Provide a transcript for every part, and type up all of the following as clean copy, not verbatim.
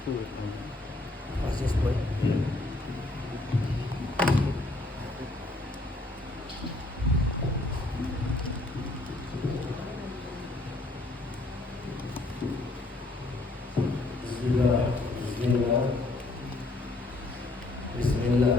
school. What's this boy? Bismillah, Bismillah, Bismillah.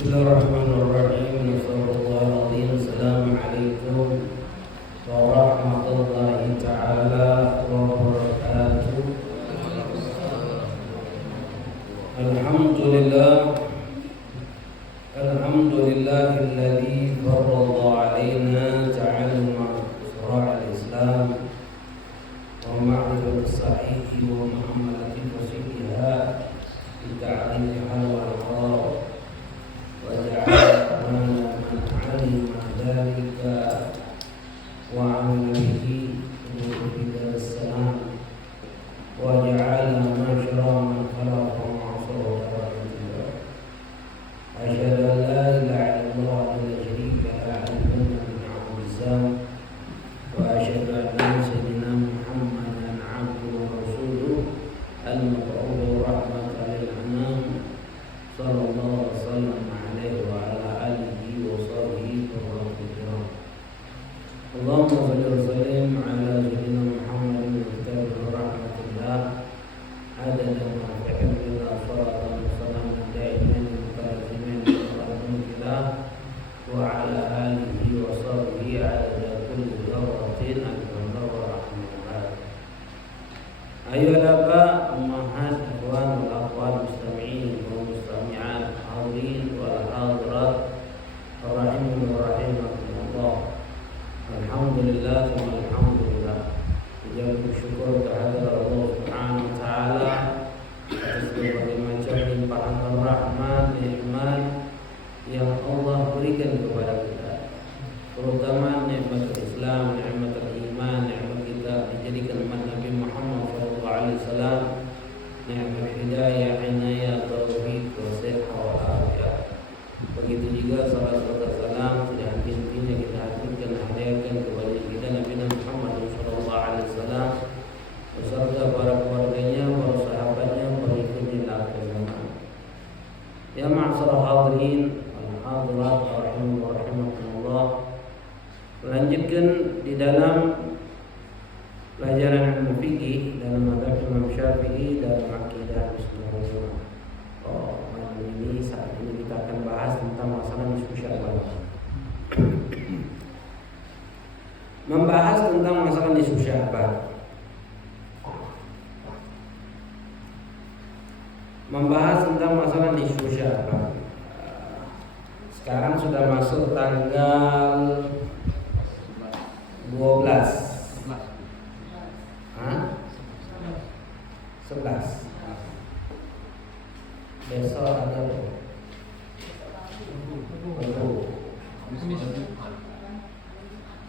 Bismillahirrahmanirrahim. Assalamualaikum warahmatullahi ta'ala wabarakatuh. Alhamdulillahilladzi farrada alaina ta'alluma syara'il Islam wa ma'rifatus sahihi wa mu'amalati fasihiha bi ta'limha wal qara وعمل به نور دار السلام وجعل ما شرع من خلق وعصر الله. أشهد أن لا إله إلا الله لا شريك له أن نعم الإسلام وأشهد أن سيدنا محمدا عبده ورسوله المبعوث رحمة للأنام صلى الله وسلم عليه وعلى آله وصحبه وسلم. اللهم صل وسلم على سيدنا محمد الكتاب ورحمة الله عدد ما تحب الله صلاة وسلام دائما متلازمين برحمة الله وعلى آله وصحبه عدد كل ذرة أكرم ورحمة الله. أيها الآباء أمهات إخوان والأخوات المستمعين والمستمعات الحاضرين والحاضرات الرحمن ورحمكم الله. Alhamdulillah, alhamdulillah. Kita bersyukur kehadirat Allah Subhanahu wa taala atas berbagai macam limpahan rahmat, nikmat yang Allah berikan kepada kita. Terutama nikmat Islam, nikmat iman, nikmat kita dijadikan umat Nabi Muhammad sallallahu alaihi wasallam, nikmat hidayah, inayah, taufik, wasihah wa afiyah. Begitu juga salat salam tidak henti-hentinya kita haturkan hadiahkan kepada kita Nabi Muhammad sallallahu alaihi wasallam beserta para keluarganya, para sahabatnya, pengikutnya ila akhir zaman. Ya ma'asyiral hadirin wal hadirat rahimakumullah. Melanjutkan di dalam pelajaran ilmu fikih dalam mazhab Imam Syafi'i dalam akidah Bismillah. Malam ini membahas tentang masalah nisfu Sya'ban. Sekarang sudah masuk tanggal 12. Hah? 11. Besok ada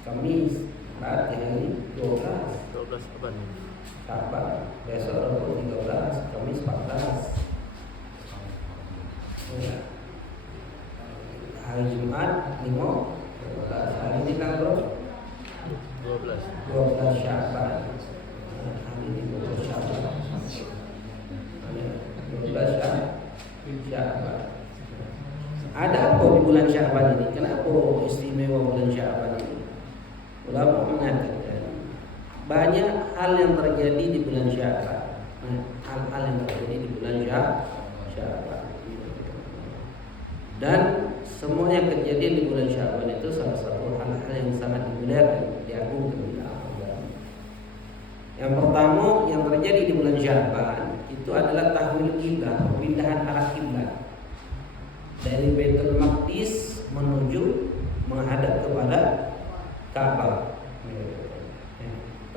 Kamis, berarti hari 12 apa nih? Sya'ban. Besok Rabu 13, Kamis 14. Ya. Hari Jumat 15. Hari ini tanggal 12 Sya'ban. Hari ini 12 Sya'ban. 12 Sya'ban. Ada apa di bulan Sya'ban ini? Kenapa istimewa bulan Sya'ban ini? Ulama mengatakan banyak hal yang terjadi di bulan Sya'ban. Hal-hal yang terjadi di bulan Sya'ban. Dan semua yang kejadian di bulan Sya'ban itu salah satu hal-hal yang sangat dimuliakan, diagungkan oleh Allah. Yang pertama yang terjadi di bulan Sya'ban itu adalah tahwil kiblat, pemindahan arah kiblat dari Baitul Maqdis menuju menghadap kepada Ka'bah.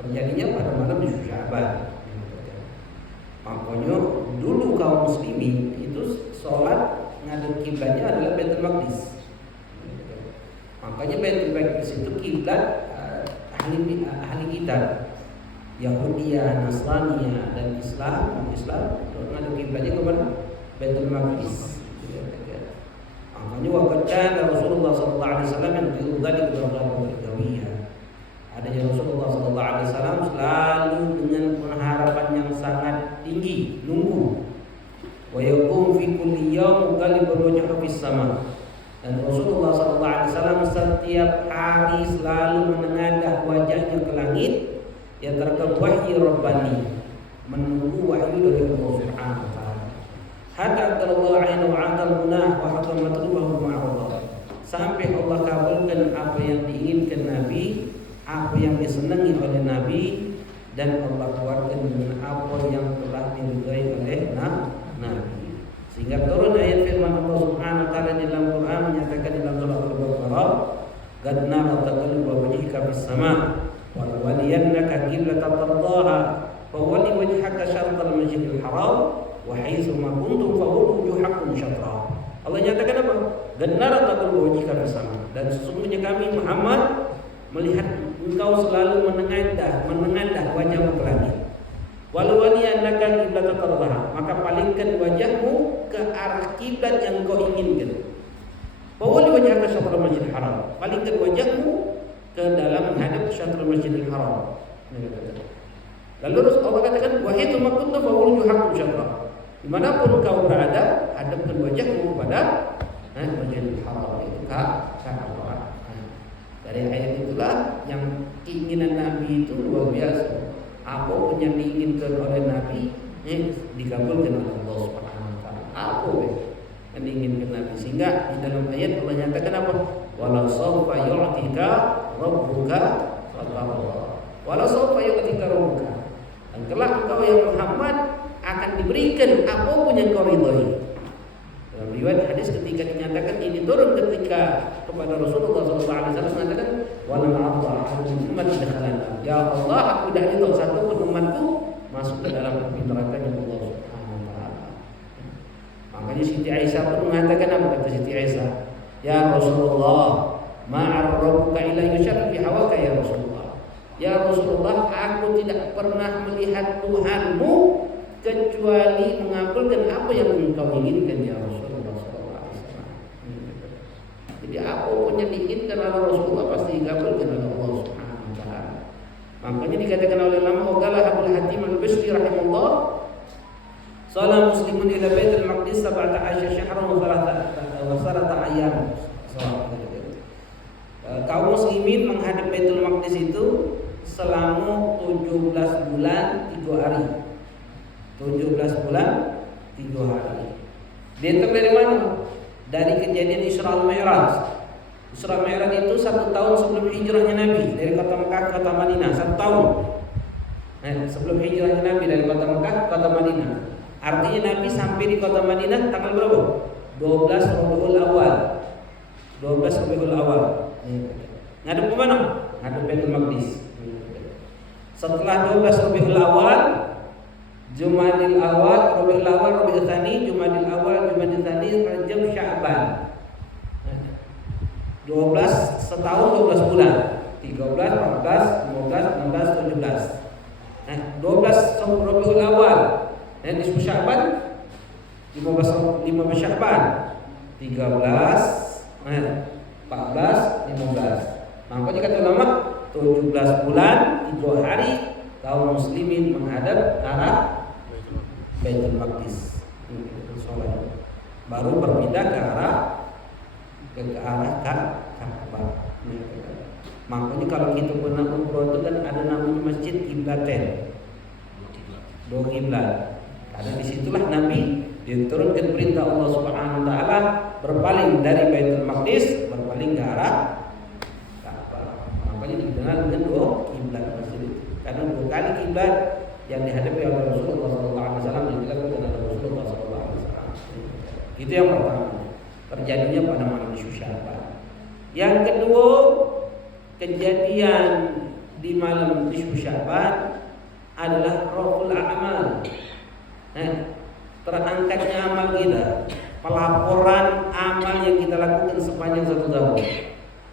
Terjadinya pada malam Sya'ban. Makanya dulu kaum muslimin itu sholat ngadep kiblatnya adalah Baitul Maqdis. Makanya Baitul Maqdis itu kiblat ahli kitab Yahudiyah, Nasraniyah dan Islam ngadep kiblatnya kepada Baitul Maqdis. Makanya waktu Rasulullah sallallahu alaihi wasallam yang diugali kepada Al-Gawiyah. Adanya Rasulullah sallallahu alaihi wasallam selalu dengan pengharapan yang sangat tinggi, nunggu. Wa yaqum fi kulli yawm qalbun wajhu fis sama. Dan Rasulullah sallallahu alaihi wasallam setiap hari selalu menengadah wajahnya ke langit yang terkait wahyu rabbani, menunggu wahyu dari Allah Subhanahu wa taala. Hatta Allah aina wa adal munah wa hatta matlubahu ma'allah. Sampai Allah kabulkan apa yang diinginkan Nabi, apa yang disenangi oleh Nabi, dan Allah kuatkan dengan apa yang telah diridhai oleh Nabi. Sehingga turun ayat firman Allah Subhanahu wa taala di dalam Quran menyatakan dalam surah Al-Baqarah, "Qad nara taqalluba wajhika fis sama' wa waliyannaka qiblatan tardaha fa walli wajhaka syartal masjidil haram wa haitsu ma kuntum fawallu wujuhakum syatra." Allah nyatakan apa? "Qad nara taqalluba wajhika fis sama'." Dan sesungguhnya kami Muhammad melihat engkau selalu menengadah wajahmu ke langit. Walau waliyannaka qiblatan tardaha, maka palingkan wajahmu ke arah kiblat yang kau inginkan. Fawalli wajhaka syatral masjidil haram, palingkan wajahmu ke dalam menghadap syatral masjidil haram. Lalu Allah katakan wahai tu makunta fawallu wujuhakum syatra. Dimanapun kau berada, hadapkan wajahmu kepada masjidil haram, itu Ka'bah. Dari ayat itulah yang keinginan Nabi itu luar biasa. Apa pun yang diinginkan oleh Nabi dikabulkan oleh Allah Subhanahu wa taala. Apa yang diinginkan Nabi, sehingga di dalam ayat Allah nyatakan apa? Wala sawfa yu'tika rabbuka fatarda. Wala sawfa yu'tika rabbuka. Dan kelak engkau yang Muhammad akan diberikan apapun yang kau ridhai. Dalam riwayat hadis ketika dinyatakan ini turun ketika kepada Rasulullah SAW mengatakan wala ma'adha umat dakhalana. Ya Allah, aku tidak ridha satu pun umatku masuk ke dalam api neraka yang Allah Subhanahu wa taala. Makanya Siti Aisyah pun mengatakan apa kata Siti Aisyah? Ya Rasulullah, ma'arrabuka ila yusyar fi hawaka ya Rasulullah. Ya Rasulullah, aku tidak pernah melihat Tuhanmu kecuali mengabulkan apa yang engkau inginkan ya Rasulullah SAW. Jadi apapun yang diinginkan oleh Rasulullah pasti dikabulkan oleh Allah Subhanahu wa taala. Makanya dikatakan oleh ulama Qala Abdul Hatim Al-Bishri rahimahullah, "Shala muslimun ila Baitul Maqdis 17 syahran wa 3 ayyam." Kaum muslimin menghadap Baitul Maqdis itu selama 17 bulan 3 hari. 17 bulan 3 hari. Dihitung dari mana? Dari kejadian Isra Mi'raj. Isra Mi'raj itu 1 tahun sebelum hijrahnya Nabi dari kota Mekah ke kota Madinah, 1 tahun. Sebelum hijrahnya Nabi dari kota Mekah ke kota Madinah. Artinya Nabi sampai di kota Madinah tanggal berapa? 12 Rabiul Awal. 12 Rabiul Awal. Ngadep ke mana? Ngadep Baitul Maqdis. Setelah 12 Rabiul Awal, Jumadil Awal, Rabiul Awal, Rabiul Tsani, Jumadil Awal, Jumadil Tsani, Rajab, Sya'ban. 12 setahun 12 bulan. 13, 14, 15, 16, 17. Nah, 12 Rabiul Awal. Dan nisfu Sya'ban 15 Sya'ban 13, 14, 15. Makanya kata ulama 17 bulan 3 hari kaum muslimin menghadap arah Baitul Maqdis. Sholat. Baru berpindah ke arah Ka'bah. Makanya kalau kita pernah umroh itu kan ada namanya Masjid Qiblatain. Dua kiblat. Karena disitulah Nabi diturunkan perintah Allah Subhanahu Wa Taala berpaling dari Baitul Maqdis berpaling ke arah Ka'bah. Makanya dikenal dengan dua kiblat masjid itu. Karena dua kali kiblat yang dihadapi oleh Rasulullah SAW yang dilakukan oleh Rasulullah SAW. Itu yang pertama. Terjadinya pada malam nisfu Sya'ban. Yang kedua, kejadian di malam nisfu Sya'ban adalah raful a'mal. Terangkatnya amal kita, pelaporan amal yang kita lakukan sepanjang 1 tahun.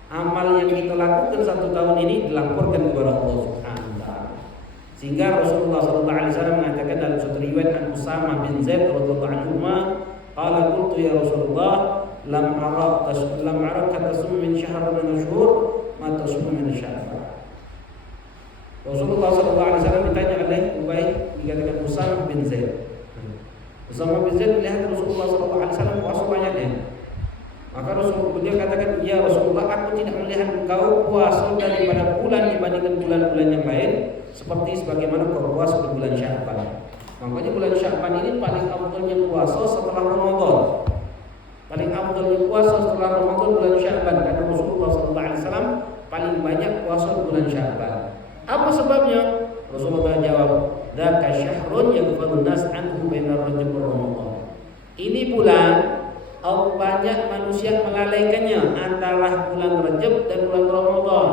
Amal yang kita lakukan 1 tahun ini dilaporkan kepada Allah Subhanahu wa taala. Sehingga Rasulullah SAW mengatakan dalam satu riwayat an Usamah bin Zaid radhiyallahu anhu, qala qultu ya Rasulullah lam araka tasum min syahr min asyhur ma tasum min syahra. Rasulullah SAW ditanya oleh Ubay, dikatakan Usamah bin Zaid. Usamah bin Zaid melihat Rasulullah SAW puasa banyaknya. Maka Rasulullah katakan, ya Rasulullah, aku tidak melihat engkau puasa daripada bulan dibandingkan bulan-bulan yang lain, seperti sebagaimana kau puasa di bulan Sya'ban. Makanya bulan Sya'ban ini paling afdalnya puasa setelah Ramadan. Paling afdalnya puasa setelah Ramadan bulan Sya'ban, karena Rasulullah SAW paling banyak puasa di bulan Sya'ban. Apa sebabnya? Rasulullah jawab, "Dzaka syahrun yaghfalun nas anhu bainar rajab wa ramadan." Ini bulan banyak manusia melalaikannya antara bulan Rajab dan bulan Ramadan.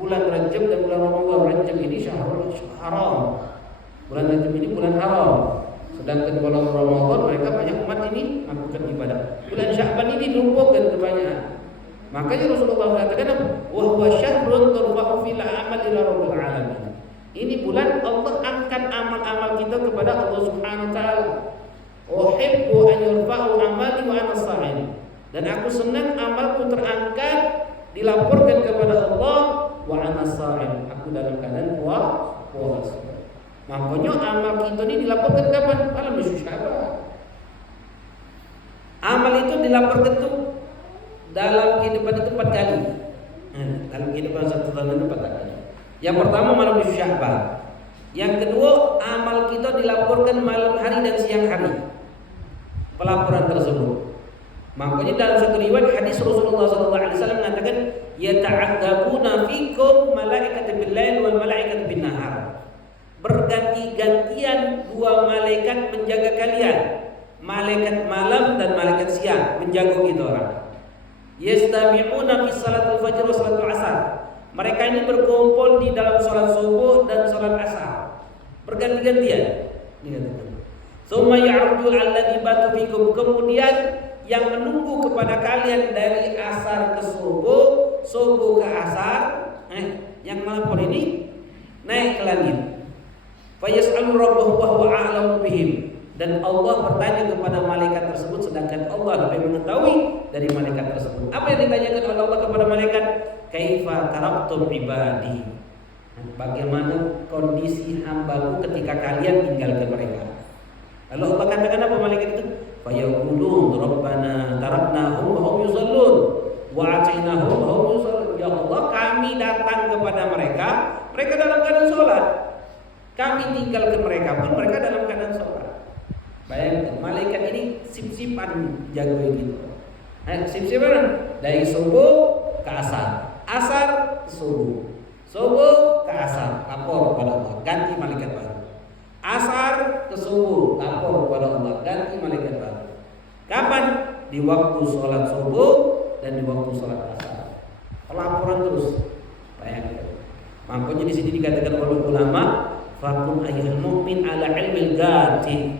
Bulan Rajab dan bulan Ramadan. Rajab ini syahrul haram. Bulan Rajab ini bulan haram. Sedangkan bulan Ramadan mereka banyak umat ini melakukan ibadah. Bulan Sya'ban ini dilupakan kebanyakan. Makanya Rasulullah mengatakan, "Wa huwa syahrun turfa'u fil amal ila rabbil alamin." Ini bulan Allah angkat amal-amal kita kepada Allah Subhanahu wa taala. Uhibbu an yurfa'u amali wa ana sha'im. Dan aku senang amalku terangkat dilaporkan kepada Allah wa ana sha'im. Aku dalam keadaan puasa. Makanya amal kita ini dilaporkan kapan? Malam nisfu Sya'ban. Amal itu dilaporkan tuh dalam kehidupan itu 4 kali. Dalam kehidupan 1 tahun itu 4 kali. Yang pertama malam nisfu Sya'ban. Yang kedua, amal kita dilaporkan malam hari dan siang hari. Pelaporan tersebut. Makanya dalam satu riwayat hadis Rasulullah SAW mengatakan, "Yata'aqabuna fikum malaikatu bil-lail wal malaikatu bin-nahar." Berganti-gantian 2 malaikat menjaga kalian. Malaikat malam dan malaikat siang menjaga kita orang. Yastami'una fi salatul fajr wa salatul asar. Mereka ini berkumpul di dalam salat subuh dan salat asar. Berganti-gantian. Summa ya'rudul alladhi batu fikum. Kemudian yang menunggu kepada kalian dari asar ke subuh, subuh ke asar, yang melapor ini naik ke langit. Fa yas'alu rabbahu wa huwa a'lamu bihim. Dan Allah bertanya kepada malaikat tersebut, sedangkan Allah lebih mengetahui dari malaikat tersebut. Apa yang ditanyakan oleh Allah kepada malaikat? Kaifa taraktum ibadi? Bagaimana kondisi hambaku ketika kalian tinggalkan mereka? Lalu Allah katakan apa malaikat itu? Fa yaqulun rabbana taraknahum wa hum yusallun wa atainahum wa hum yusallun. Ya Allah, kami datang kepada mereka dalam keadaan sholat. Kami tinggalkan mereka pun mereka dalam keadaan sholat. Bayangkan, malaikat ini sip-sipan jago gitu. Sip-sipan dari subuh ke asar, asar ke subuh, subuh ke asar, lapor kepada Allah, ganti malaikat baru. Asar ke subuh, lapor kepada Allah, ganti malaikat baru. Kapan? Di waktu sholat subuh dan di waktu sholat asar. Pelaporan terus. Bayangkan. Makanya di sini dikatakan oleh ulama, fakun ayyuhal mu'min ala ilmil gati.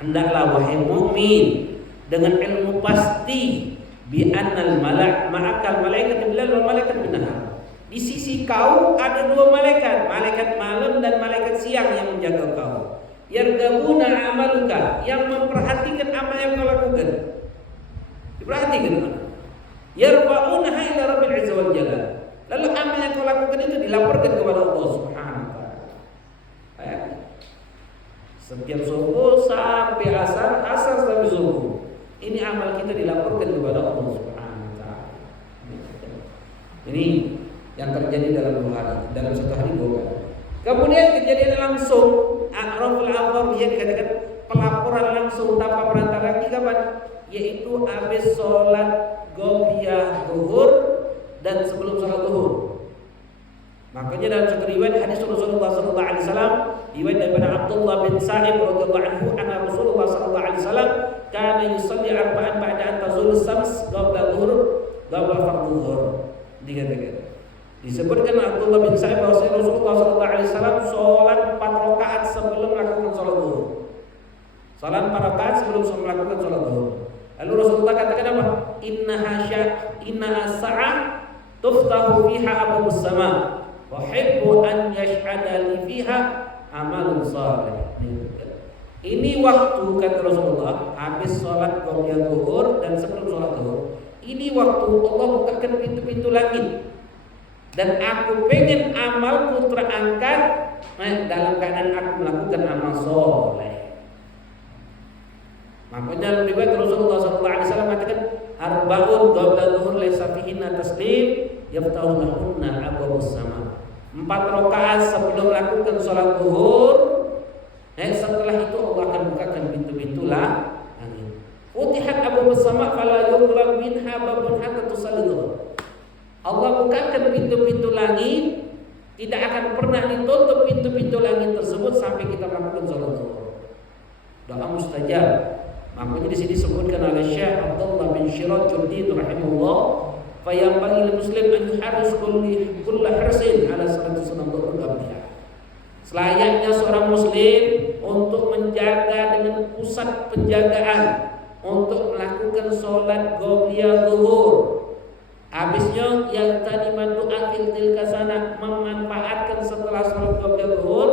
Hendaklah wahai mukmin dengan ilmu pasti bi annal ma'akal malaikat bil wal malaikat bin nahar. Di sisi kau ada dua malaikat, malaikat malam dan malaikat siang yang menjaga kau. Yargabuna amaluka, yang memperhatikan apa yang kau lakukan. Diperhatikan. Yarfa'una ila rabbil izza wal jalal. Lalu apa yang kau lakukan itu dilaporkan kepada Allah Subhanahu wa taala. Setiap subuh sampai asar, asar sampai subuh. Ini amal kita dilaporkan kepada Allah Subhanahu wa taala. Ini yang terjadi dalam 2 hari, dalam 1 hari 2 kali. Kemudian kejadian langsung, A'raful Awwal, dia dikatakan pelaporan langsung tanpa perantara lagi kapan? Yaitu habis sholat ghaibiyah zuhur dan sebelum sholat zuhur. Makanya dalam satu riwayat hadis Rasulullah sallallahu alaihi wasallam, riwayat daripada Abdullah bin Sa'ib radhiyallahu anhu, anna Rasulullah sallallahu alaihi wasallam kana yusalli arba'an ba'da an tazul syams qabla dhuhr qabla fardhu dhuhr. Dikatakan disebutkan Abdullah bin Sa'ib bahwa Rasulullah sallallahu alaihi wasallam salat 4 rakaat sebelum melakukan salat zuhur. Salat 4 rakaat sebelum melakukan salat zuhur. Lalu Rasulullah katakan apa? Inna as-sa'ah tuftahu fiha abwabus sama' wa hibbu an yash'ada li fiha amalun salih. Ini waktu, kata Rasulullah, habis sholat qabliyah zuhur dan sebelum sholat zuhur. Ini waktu Allah bukakan pintu-pintu langit. Dan aku pengen amalku terangkat dalam keadaan aku melakukan amal soleh. Makanya dalam riwayat Rasulullah SAW mengatakan arba'un qabla dhuhur laysa fihinna taslim yaftahu lahunna abwabus sama. 4 rakaat sebelum melakukan salat zuhur, setelah itu Allah akan bukakan pintu-pintu langit. Futihat abwabus sama fala yughlaq minha babun hatta tusalli dhuhur. Allah bukakan pintu-pintu langit, tidak akan pernah ditutup pintu-pintu langit tersebut sampai kita melakukan salat zuhur. Doa mustajab. Makanya di sini disebutkan oleh Syekh Abdullah bin Syirajuddin rahimahullah, fa yanbaghi lil muslim an yuharris kullu hirsin ala salati sunnah dhuhr qabliyah. Selayaknya seorang muslim untuk menjaga dengan pusat penjagaan untuk melakukan salat qabliyah zuhur. Habisnya yang tadi mendoa tilka sana, memanfaatkan setelah salat qabliyah zuhur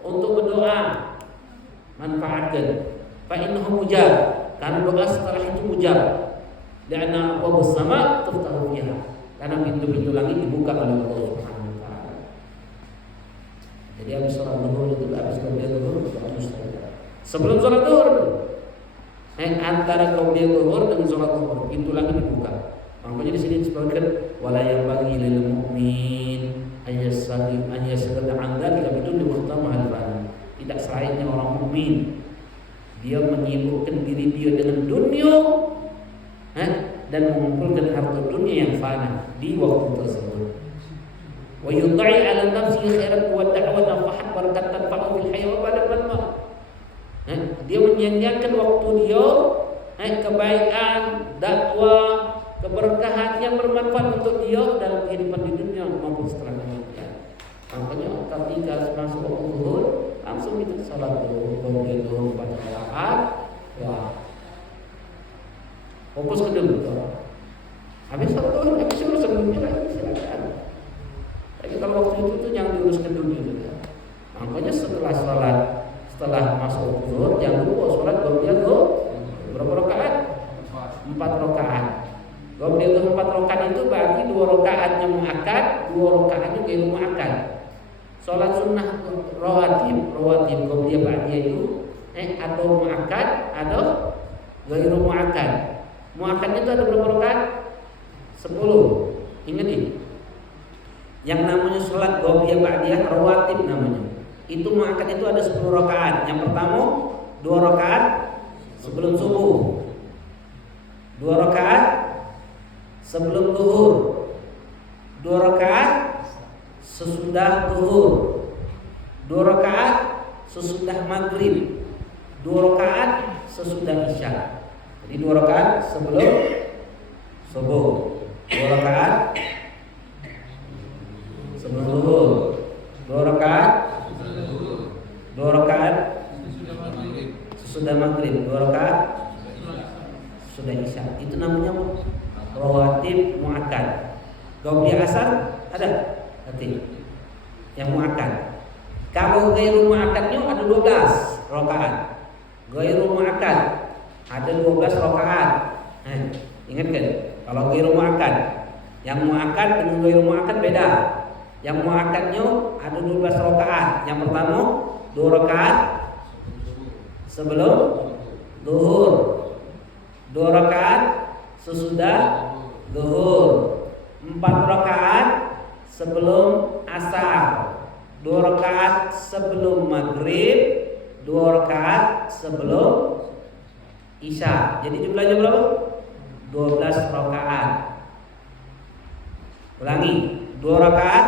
untuk berdoa. Manfaatkan. Fa innahu mujab, karena doa setelah itu mujab. Karena abwabus sama tuftahu fiha, karena pintu-pintu langit dibuka oleh Allah Subhanahu wa taala. Jadi habis salat zuhur itu habis qabliyah zuhur sebelum salat zuhur. Antara qabliyah zuhur dengan salat zuhur pintu langit dibuka. Makanya di sini disebutkan wala yanbaghi lil mu'min ayyasghala an dzalika bidun muhtamah al-fani. Tidak selayaknya orang mukmin dia menyibukkan diri dia dengan dunia dan mengumpulkan harta dunia yang fana di waktu tersebut. Wa yudai ala nafsi khairan wa da'watan fa habaratan fa'u fil hayya wa ba'da al-maut. Dia menyanyiakan waktu dia kebaikan, dakwah, keberkahan yang bermanfaat untuk dia dalam kehidupan di dunia maupun setelah kematian. Makanya ketika masuk waktu zuhur langsung kita salat dulu, kemudian zuhur 4 rakaat, fokus ke dulu. Habis salat zuhur, habis urusan dunia lagi silakan. Tapi kalau waktu itu tuh yang diuruskan dunia juga. Makanya setelah masuk zuhur jangan lupa salat qabliyah zuhur berapa rakaat? 4 rakaat. Qabliyah zuhur 4 rakaat itu berarti 2 rakaatnya muakkad, 2 rakaatnya ghairu muakkad. Salat sunnah rawatib qabliyah ba'diyah itu atau muakkad atau ghairu muakkad. Muakkad itu ada berapa rakaat? 10. Ingat ini. Yang namanya salat qabliyah ba'diyah rawatib namanya. Itu muakkad itu ada 10 rakaat. Yang pertama 2 rakaat sebelum subuh. 2 rakaat sebelum zuhur. 2 rakaat sesudah zuhur, 2 rakaat sesudah maghrib, 2 rakaat sesudah isya. Jadi 2 rakaat sebelum subuh, 2 rakaat sebelum zuhur, 2 rakaat 2 rakaat sesudah maghrib, 2 rakaat sesudah isya. Itu namanya rawatib muakkad. Qabliyah asar ada nanti yang muakkad. Kalau ghairu muakkadnya ada 12 rakaat. Ghairu muakkad ada 12 rakaat. Ingat kan? Kalau ghairu muakkad, yang muakkad dengan ghairu muakkad beda. Yang muakkadnya ada 12 rakaat. Yang pertama 2 rakaat sebelum zuhur, 2 rakaat sesudah zuhur, 4 rakaat sebelum asar, 2 rakaat sebelum maghrib, 2 rakaat sebelum isya. Jadi jumlahnya berapa? 12 rakaat. Ulangi, 2 rakaat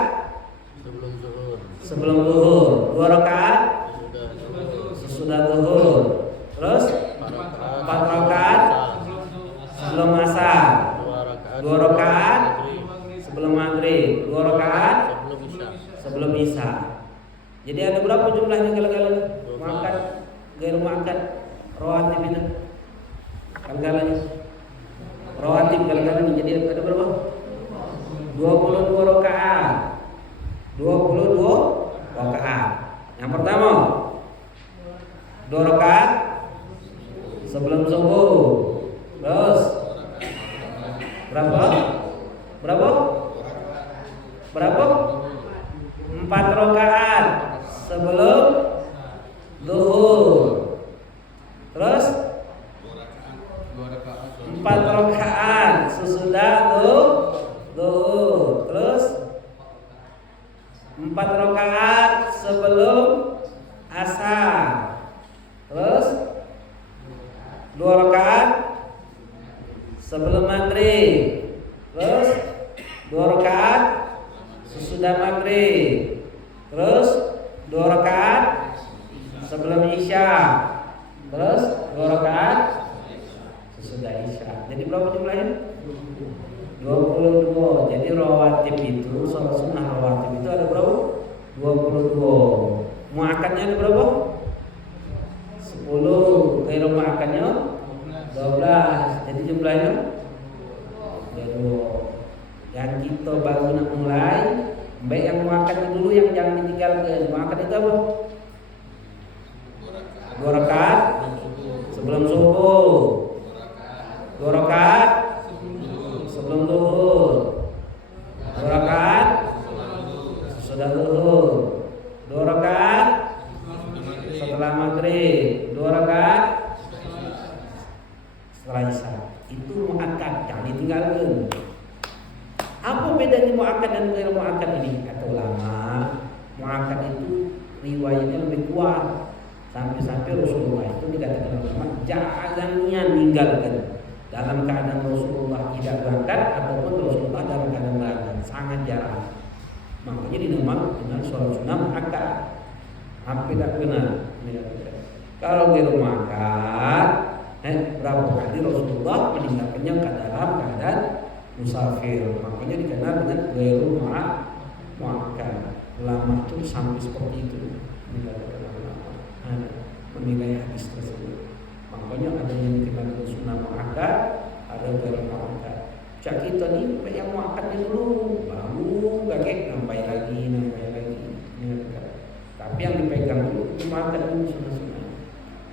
sebelum zuhur, 2 rakaat sesudah zuhur, terus 4 rakaat sebelum asar, 2 rakaat sebelum maghrib, 2 rakaat sebelum isya. Jadi ada berapa jumlahnya kalau muakkad, ghairu muakkad, rawatib itu? Kalau rawatib kalau jadi ada berapa? 22 rakaat. 22 rakaat. Yang pertama 2 rakaat sebelum subuh. Terus berapa? Berapa? 4 rakaat sebelum zuhur. Terus 4 rakaat sesudah zuhur. Terus 4 rakaat sebelum asar. Terus 2 rakaat sebelum maghrib. Terus 2 rakaat sesudah maghrib. Terus 2 rakaat sebelum isya. Terus 2 rakaat sesudah isya. Jadi berapa jumlahnya? 22. Jadi rawatib itu, sholat sunnah rawatib itu ada berapa? 22. Muakkadnya ada berapa? 10. Ghairu muakkadnya 12. Jadi jumlahnya 22. Yang kita baru nak mulai, baik yang muakkad dulu, yang jangan ditinggalkan. Muakkad itu apa? 2 rakaat sebelum subuh, 2 rakaat sebelum zuhur, 2 rakaat sesudah zuhur, 2 rakaat setelah maghrib, 2 rakaat setelah isya. Itu muakkad, jangan ditinggalkan. Apa bedanya muakkad dan ghairu muakkad ini? Kata ulama, muakkad itu riwayatnya lebih kuat. Sampai-sampai Rasulullah itu dikatakan ulama, jangannya ninggalkan dalam keadaan Rasulullah tidak berangkat ataupun Rasulullah dalam keadaan berangkat, sangat jarang. Makanya dinamakan dengan sholat sunnah muakkad. Hampir tidak benar. Kalau ghairu muakkad, berapa kali Rasulullah meninggalkannya dalam keadaan musafir, makanya dikenal dengan ghairu muakkad. Ulama itu sampai seperti itu menilai hadis tersebut. Makanya ada yang dikenal dengan sunnah muakkad, ada ghairu muakkad. Cak kita ni yang muakkadnya dulu, baru gagek nampai lagi. Tapi yang dipegang dulu itu muakkad dulu sunnah.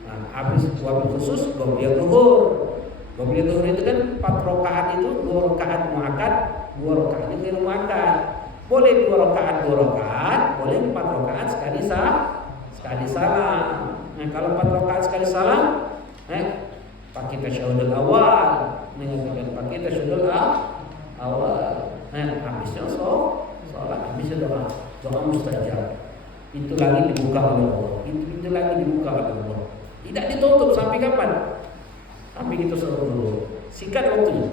Nah, habis waktu khusus qabliyah zuhur. Qabliyah zuhur itu kan 4 rakaat itu 2 rakaat muakkad, 2 rakaat itu ghairu muakkad. Boleh 2 rakaat, 2 rakaat, boleh 4 rakaat sekali salam. Nah, kalau 4 rakaat sekali salam, pakai tasyahudul awal, pakai tasyahudul awal. Habisnya sholat, habisnya doa mustajab. Itu lagi dibuka oleh Allah. Itu lagi dibuka oleh Allah. Tidak ditutup sampai kapan? Sampai kita suruh dulu. Singkat waktunya.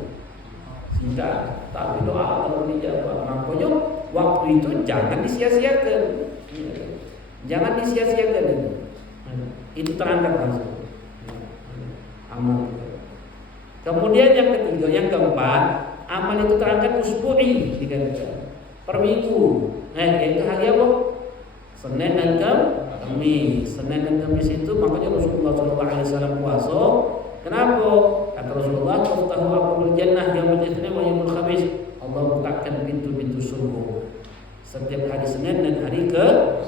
Singkat, tapi doa Allah dijawab. Makanya waktu itu jangan disia-siakan. Jangan disia-siakan. itu terangkat langsung. Amal. Kemudian yang ketiga, yang keempat, amal itu terangkat usbu'i dikatakan per minggu. Itu hari apa? Senin dan Kamis. Senin dan Kamis itu makanya Rasulullah SAW puasa. Kenapa? Kata Rasulullah, "Tuftahu abwaabul jannah yaumul Itsnin wa yaumul Khamis." Allah bukakan pintu-pintu surga setiap hari Senin dan hari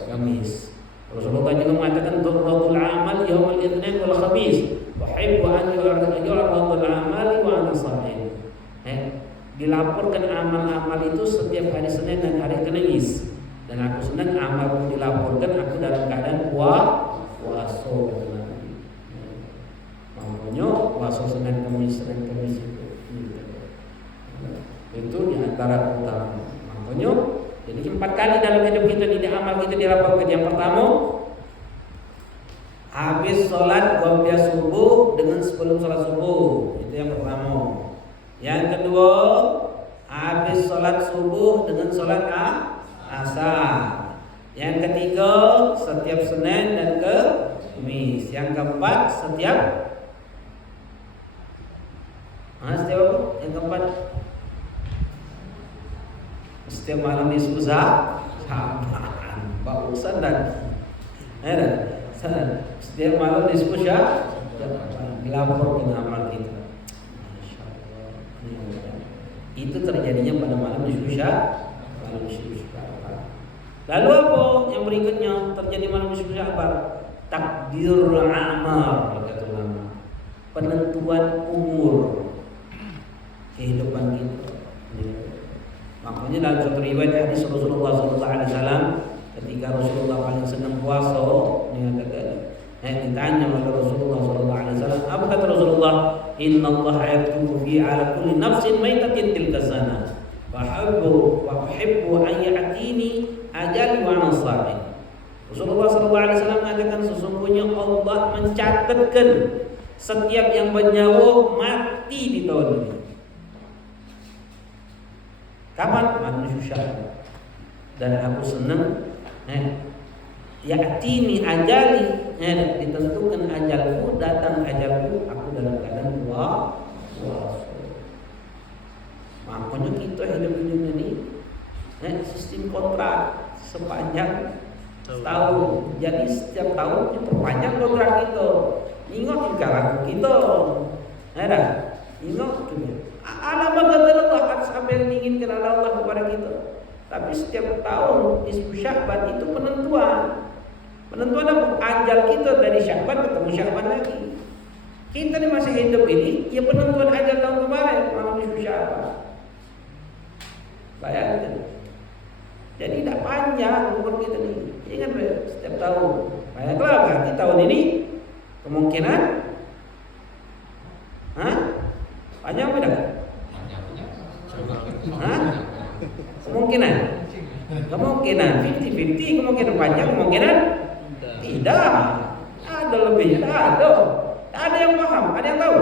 Kamis. Rasulullah juga mengatakan, "Turratul amal yaumul Itsnin wal Khamis. Uhibbu an yu'radul amali wa ana sha'im." Dilaporkan amal-amal itu setiap hari Senin dan hari Kamis. Dan aku senang amalku dilaporkan aku dalam keadaan puasa. Makanya puasa Senin Kamis itu di antara utama. Makanya jadi 4 kali dalam hidup kita di amal kita dilaporkan. Yang pertama, habis sholat qobliyah subuh dengan sebelum sholat subuh, itu yang pertama. Yang kedua, habis sholat subuh dengan sholat asar. Yang ketiga, setiap Senin dan Kamis. Yang keempat, setiap apa? Yang keempat, setiap malam nisfu Sya'ban. Barusan dan setiap malam nisfu Sya'ban dilaporkan amal kita. Itu terjadinya pada malam nisfu Sya'ban. Lalu apa yang berikutnya terjadi malam nisfu Sya'ban? Takdirul amal, kata ulama. Penentuan umur kehidupan kita. Makanya dalam suatu riwayat hadis Rasulullah SAW, ketika Rasulullah paling senang puasa, ditanya oleh Rasulullah SAW, apa kata Rasulullah? Inna Allah yaktubu fi ala kulli nafsin maitatin tilka sana, wa uhibbu an ya'tini ajali wa ana sha'im. Rasulullah SAW mengatakan sesungguhnya Allah mencatatkan setiap yang bernyawa mati di tahun ini. Kapan? Manusia Sya'ban. Dan aku senang ya'tini ajali, ditentukan ajalku, datang ajalku, aku dalam keadaan puasa. Makanya kita hidup di dunia ini sistem kontrak sepanjang setahun. Jadi setiap tahun diperpanjang kontrak kita. Ingat ingkar kita. Ingat kita. Alamat kata Allah apa yang diinginkan oleh Allah kepada kita. Tapi setiap tahun nisfu Sya'ban itu penentuan apa? Ajal kita dari Sya'ban ketemu Sya'ban lagi. Kita ni masih hidup ini, ya penentuan ajal tahun kemarin malam nisfu Sya'ban. Bayangkan. Jadi tidak panjang umur kita ni. Ingat setiap tahun. Bayangkanlah berarti tahun ini kemungkinan panjang beda? Kemungkinan 50-50, kemungkinan panjang, kemungkinan tidak. Ada lebihnya, ada yang paham, ada yang tahu.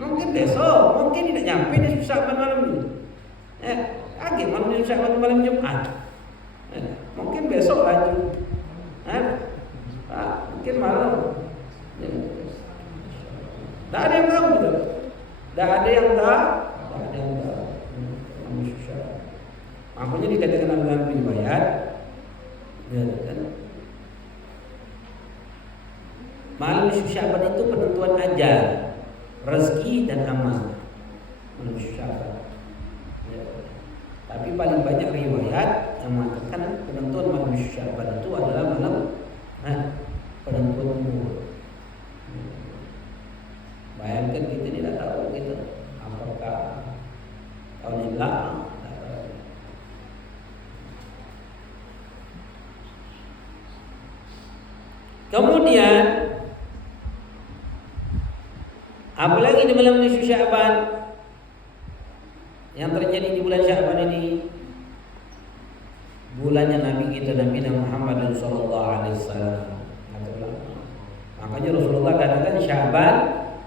Mungkin besok, mungkin tidak nyampe di Sya'ban malam ini. Lagi malam ini Sya'ban malam Jumat. Mungkin besok lagi. Mungkin malam. Tidak ada yang tahu gitu. Tidak ada yang tahu. Makanya dikatakan dalam riwayat, malam nisfu Sya'ban itu penentuan ajal, rezeki dan amal. Malam nisfu Sya'ban. Tapi paling banyak riwayat yang mengatakan penentuan malam nisfu Sya'ban itu adalah malam penentuan umur. Bayangkan kita tidak tahu kita apakah tahun yang belakang. Kemudian apalagi di malam nisfu Sya'ban yang terjadi di bulan Sya'ban ini? Bulannya Nabi kita, Nabi Muhammad sallallahu alaihi wasallam. Makanya Rasulullah katakan Sya'ban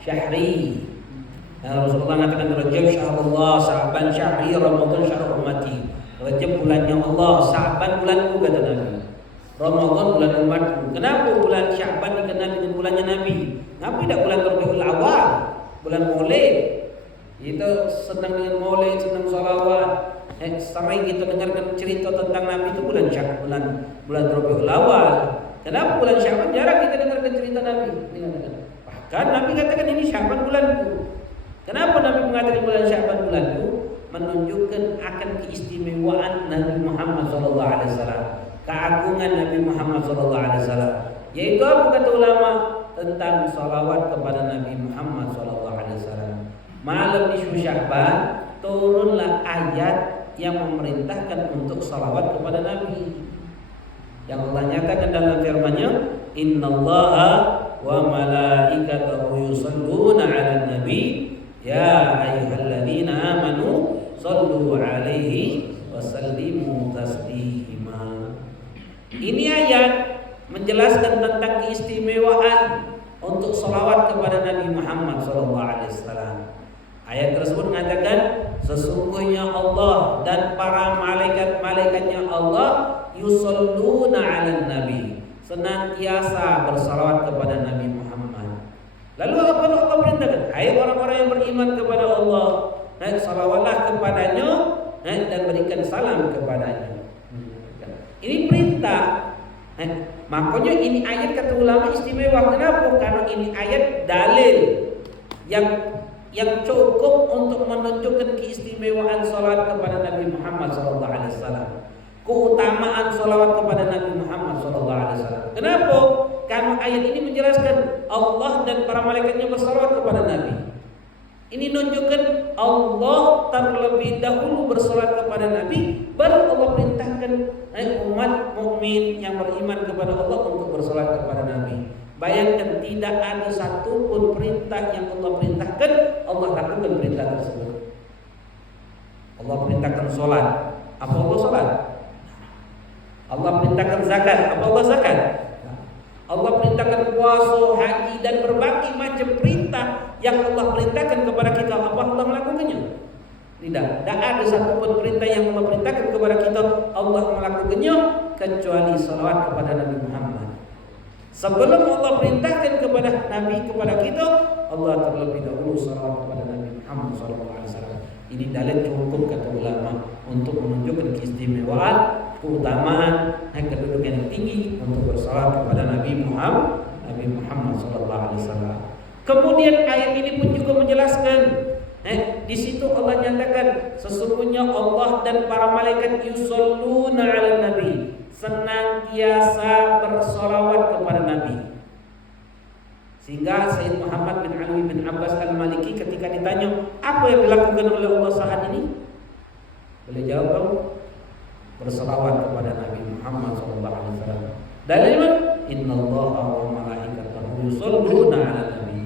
syahri. Rasulullah katakan Rajab syahrullah, Sya'ban syahri, Ramadan syahrul ummati. Rajab bulannya Allah, Sya'ban bulanku, kata Nabi. Ramadan bulan umatku. Kenapa bulan Sya'ban dikenal dengan bulannya Nabi? Kenapa tidak bulan Rabiul Awal, bulan Maulid? Kita senang dengan Maulid, senang salawat. Sering kita dengarkan cerita tentang Nabi itu bulan Sya'ban, bulan Rabiul Awal. Kenapa bulan Sya'ban jarang kita dengarkan cerita Nabi? Bahkan Nabi katakan ini Sya'ban bulanku. Kenapa Nabi mengatakan bulan Sya'ban bulanku? Menunjukkan akan keistimewaan Nabi Muhammad SAW, keagungan Nabi Muhammad SAW. Yaitu apa kata ulama tentang salawat kepada Nabi Muhammad SAW? Malam nisfu Sya'ban turunlah ayat yang memerintahkan untuk salawat kepada Nabi. Yang Allah nyatakan dalam firman-Nya, Innallaha wa malaikatahu yusalluna 'alan nabi ya ayyuhalladzina amanu sallu 'alaihi wa sallimu taslima. Ini ayat menjelaskan tentang keistimewaan untuk salawat kepada Nabi Muhammad SAW. Ayat tersebut mengatakan sesungguhnya Allah dan para malaikat-malaikatnya Allah yusalluna 'alan nabi, senantiasa bersalawat kepada Nabi Muhammad. Lalu apa yang Allah perintahkan? Hai orang-orang yang beriman kepada Allah, salawatlah kepadanya dan berikan salam kepadanya. Ini perintah. Makanya ini ayat kata ulama istimewa. Kenapa? Karena ini ayat dalil yang cukup untuk menunjukkan keistimewaan salawat kepada Nabi Muhammad SAW. Keutamaan salawat kepada Nabi Muhammad SAW. Kenapa? Karena ayat ini menjelaskan Allah dan para malaikatnya bersalawat kepada Nabi. Ini menunjukkan Allah terlebih dahulu bersalawat kepada Nabi, baru Allah perintahkan umat mukmin yang beriman kepada Allah untuk bersalawat kepada Nabi. Bayangkan tidak ada satupun perintah yang Allah perintahkan Allah lakukan perintah tersebut. Allah perintahkan sholat, apa Allah sholat? Allah perintahkan zakat, apa Allah zakat? Allah perintahkan puasa, haji dan berbagai macam perintah yang Allah perintahkan kepada kita, apa Allah melakukannya? Tidak ada satupun perintah yang Allah perintahkan kepada kita Allah melakukannya kecuali salawat kepada Nabi Muhammad. Sebelum Allah perintahkan kepada Nabi kepada kita, Allah terlebih dahulu salawat kepada Nabi Muhammad SAW. Ini dalil cukup kata ulama untuk menunjukkan keistimewaan, keutamaan, dan kedudukan yang tinggi untuk bersalawat kepada Nabi Muhammad SAW. Kemudian ayat ini pun juga menjelaskan, di situ Allah nyatakan sesungguhnya Allah dan para malaikat yusalluna 'alan nabi, senantiasa bersalawat kepada Nabi. Sehingga Sayyid Muhammad bin Ali bin Abbas al-Maliki ketika ditanya apa yang dilakukan oleh Allah saat ini, beliau jawab bersalawat kepada Nabi Muhammad SAW. Dalilnya innallaha wa malaikatahu yusalluna 'alan nabi,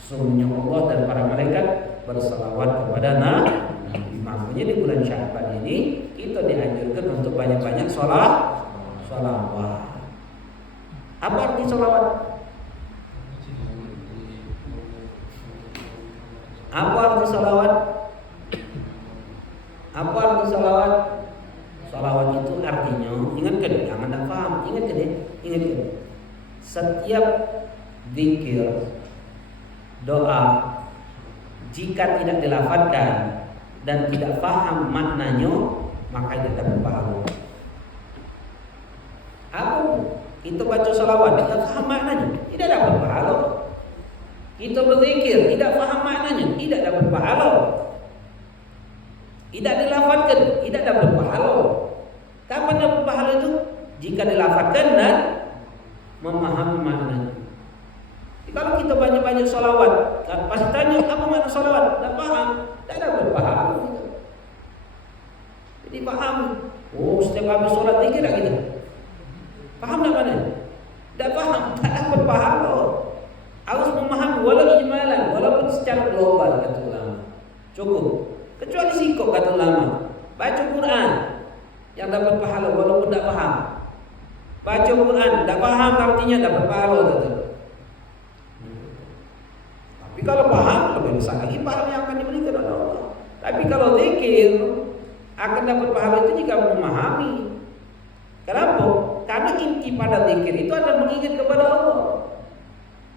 sesungguhnya Allah dan para malaikat bersalawat kepada Nabi. Makanya di bulan Sya'ban ini kita dianjurkan untuk banyak-banyak salawat. Apa arti salawat? Apa arti salawat? Apa arti salawat? Salawat itu artinya, ingatkan, jangan tak paham, ingatkan. Setiap zikir, doa, jika tidak dilafadzkan dan tidak paham maknanya, maka tidak dapat pahala. Apa? Kita baca salawat, tidak paham maknanya, tidak dapat pahala. Kita berzikir, tidak paham maknanya, tidak dapat pahala. Tidak dilafadzkan, tidak dapat pahala. Kapan dapat pahala itu? Jika dilafadzkan dan memahami maknanya. Kalau kita banyak-banyak salawat, pasti tanya apa makna salawat, tidak paham, tidak dapat pahala. Jadi paham. Oh, setiap habis sholat zikir tak kita? Paham tak mana? Tidak paham, tak dapat pahala. Harus memahami walau ijmalan, walaupun secara global kata ulama. Cukup. Kecuali sikok kata ulama. Baca Quran yang dapat pahala walaupun tidak paham. Baca Quran, tidak paham artinya dapat pahala kata. Tapi kalau paham lebih besar lagi pahala yang akan diberikan oleh Allah. Tapi kalau zikir akan dapat pahala itu jika memahami. Kenapa? Karena inti pada zikir itu adalah mengingat kepada Allah.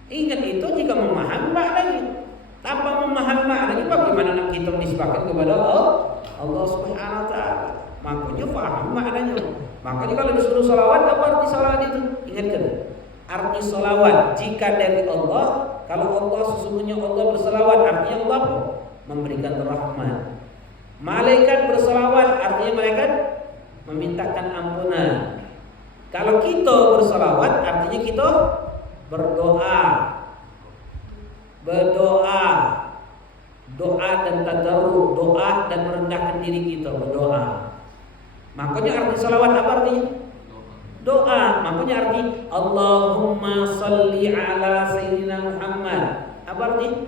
Ingat itu jika memahami maknanya. Tanpa memahami maknanya bagaimana nak kita menisbahkan kepada Allah Subhanahu wa taala. Makanya paham maknanya. Makanya kalau disuruh salawat, apa arti salawat itu? Ingatkan. Arti salawat jika dari Allah, kalau Allah sesungguhnya Allah bersalawat, artinya Allah apa? Memberikan rahmat. Malaikat bersalawat, artinya malaikat memintakan ampunan. Kalau kita bersalawat, artinya kita berdoa. Doa dan tadarruk, doa dan merendahkan diri kita, berdoa. Makanya arti salawat apa artinya? Doa. Makanya arti Allahumma salli ala sayyidina Muhammad. Apa artinya?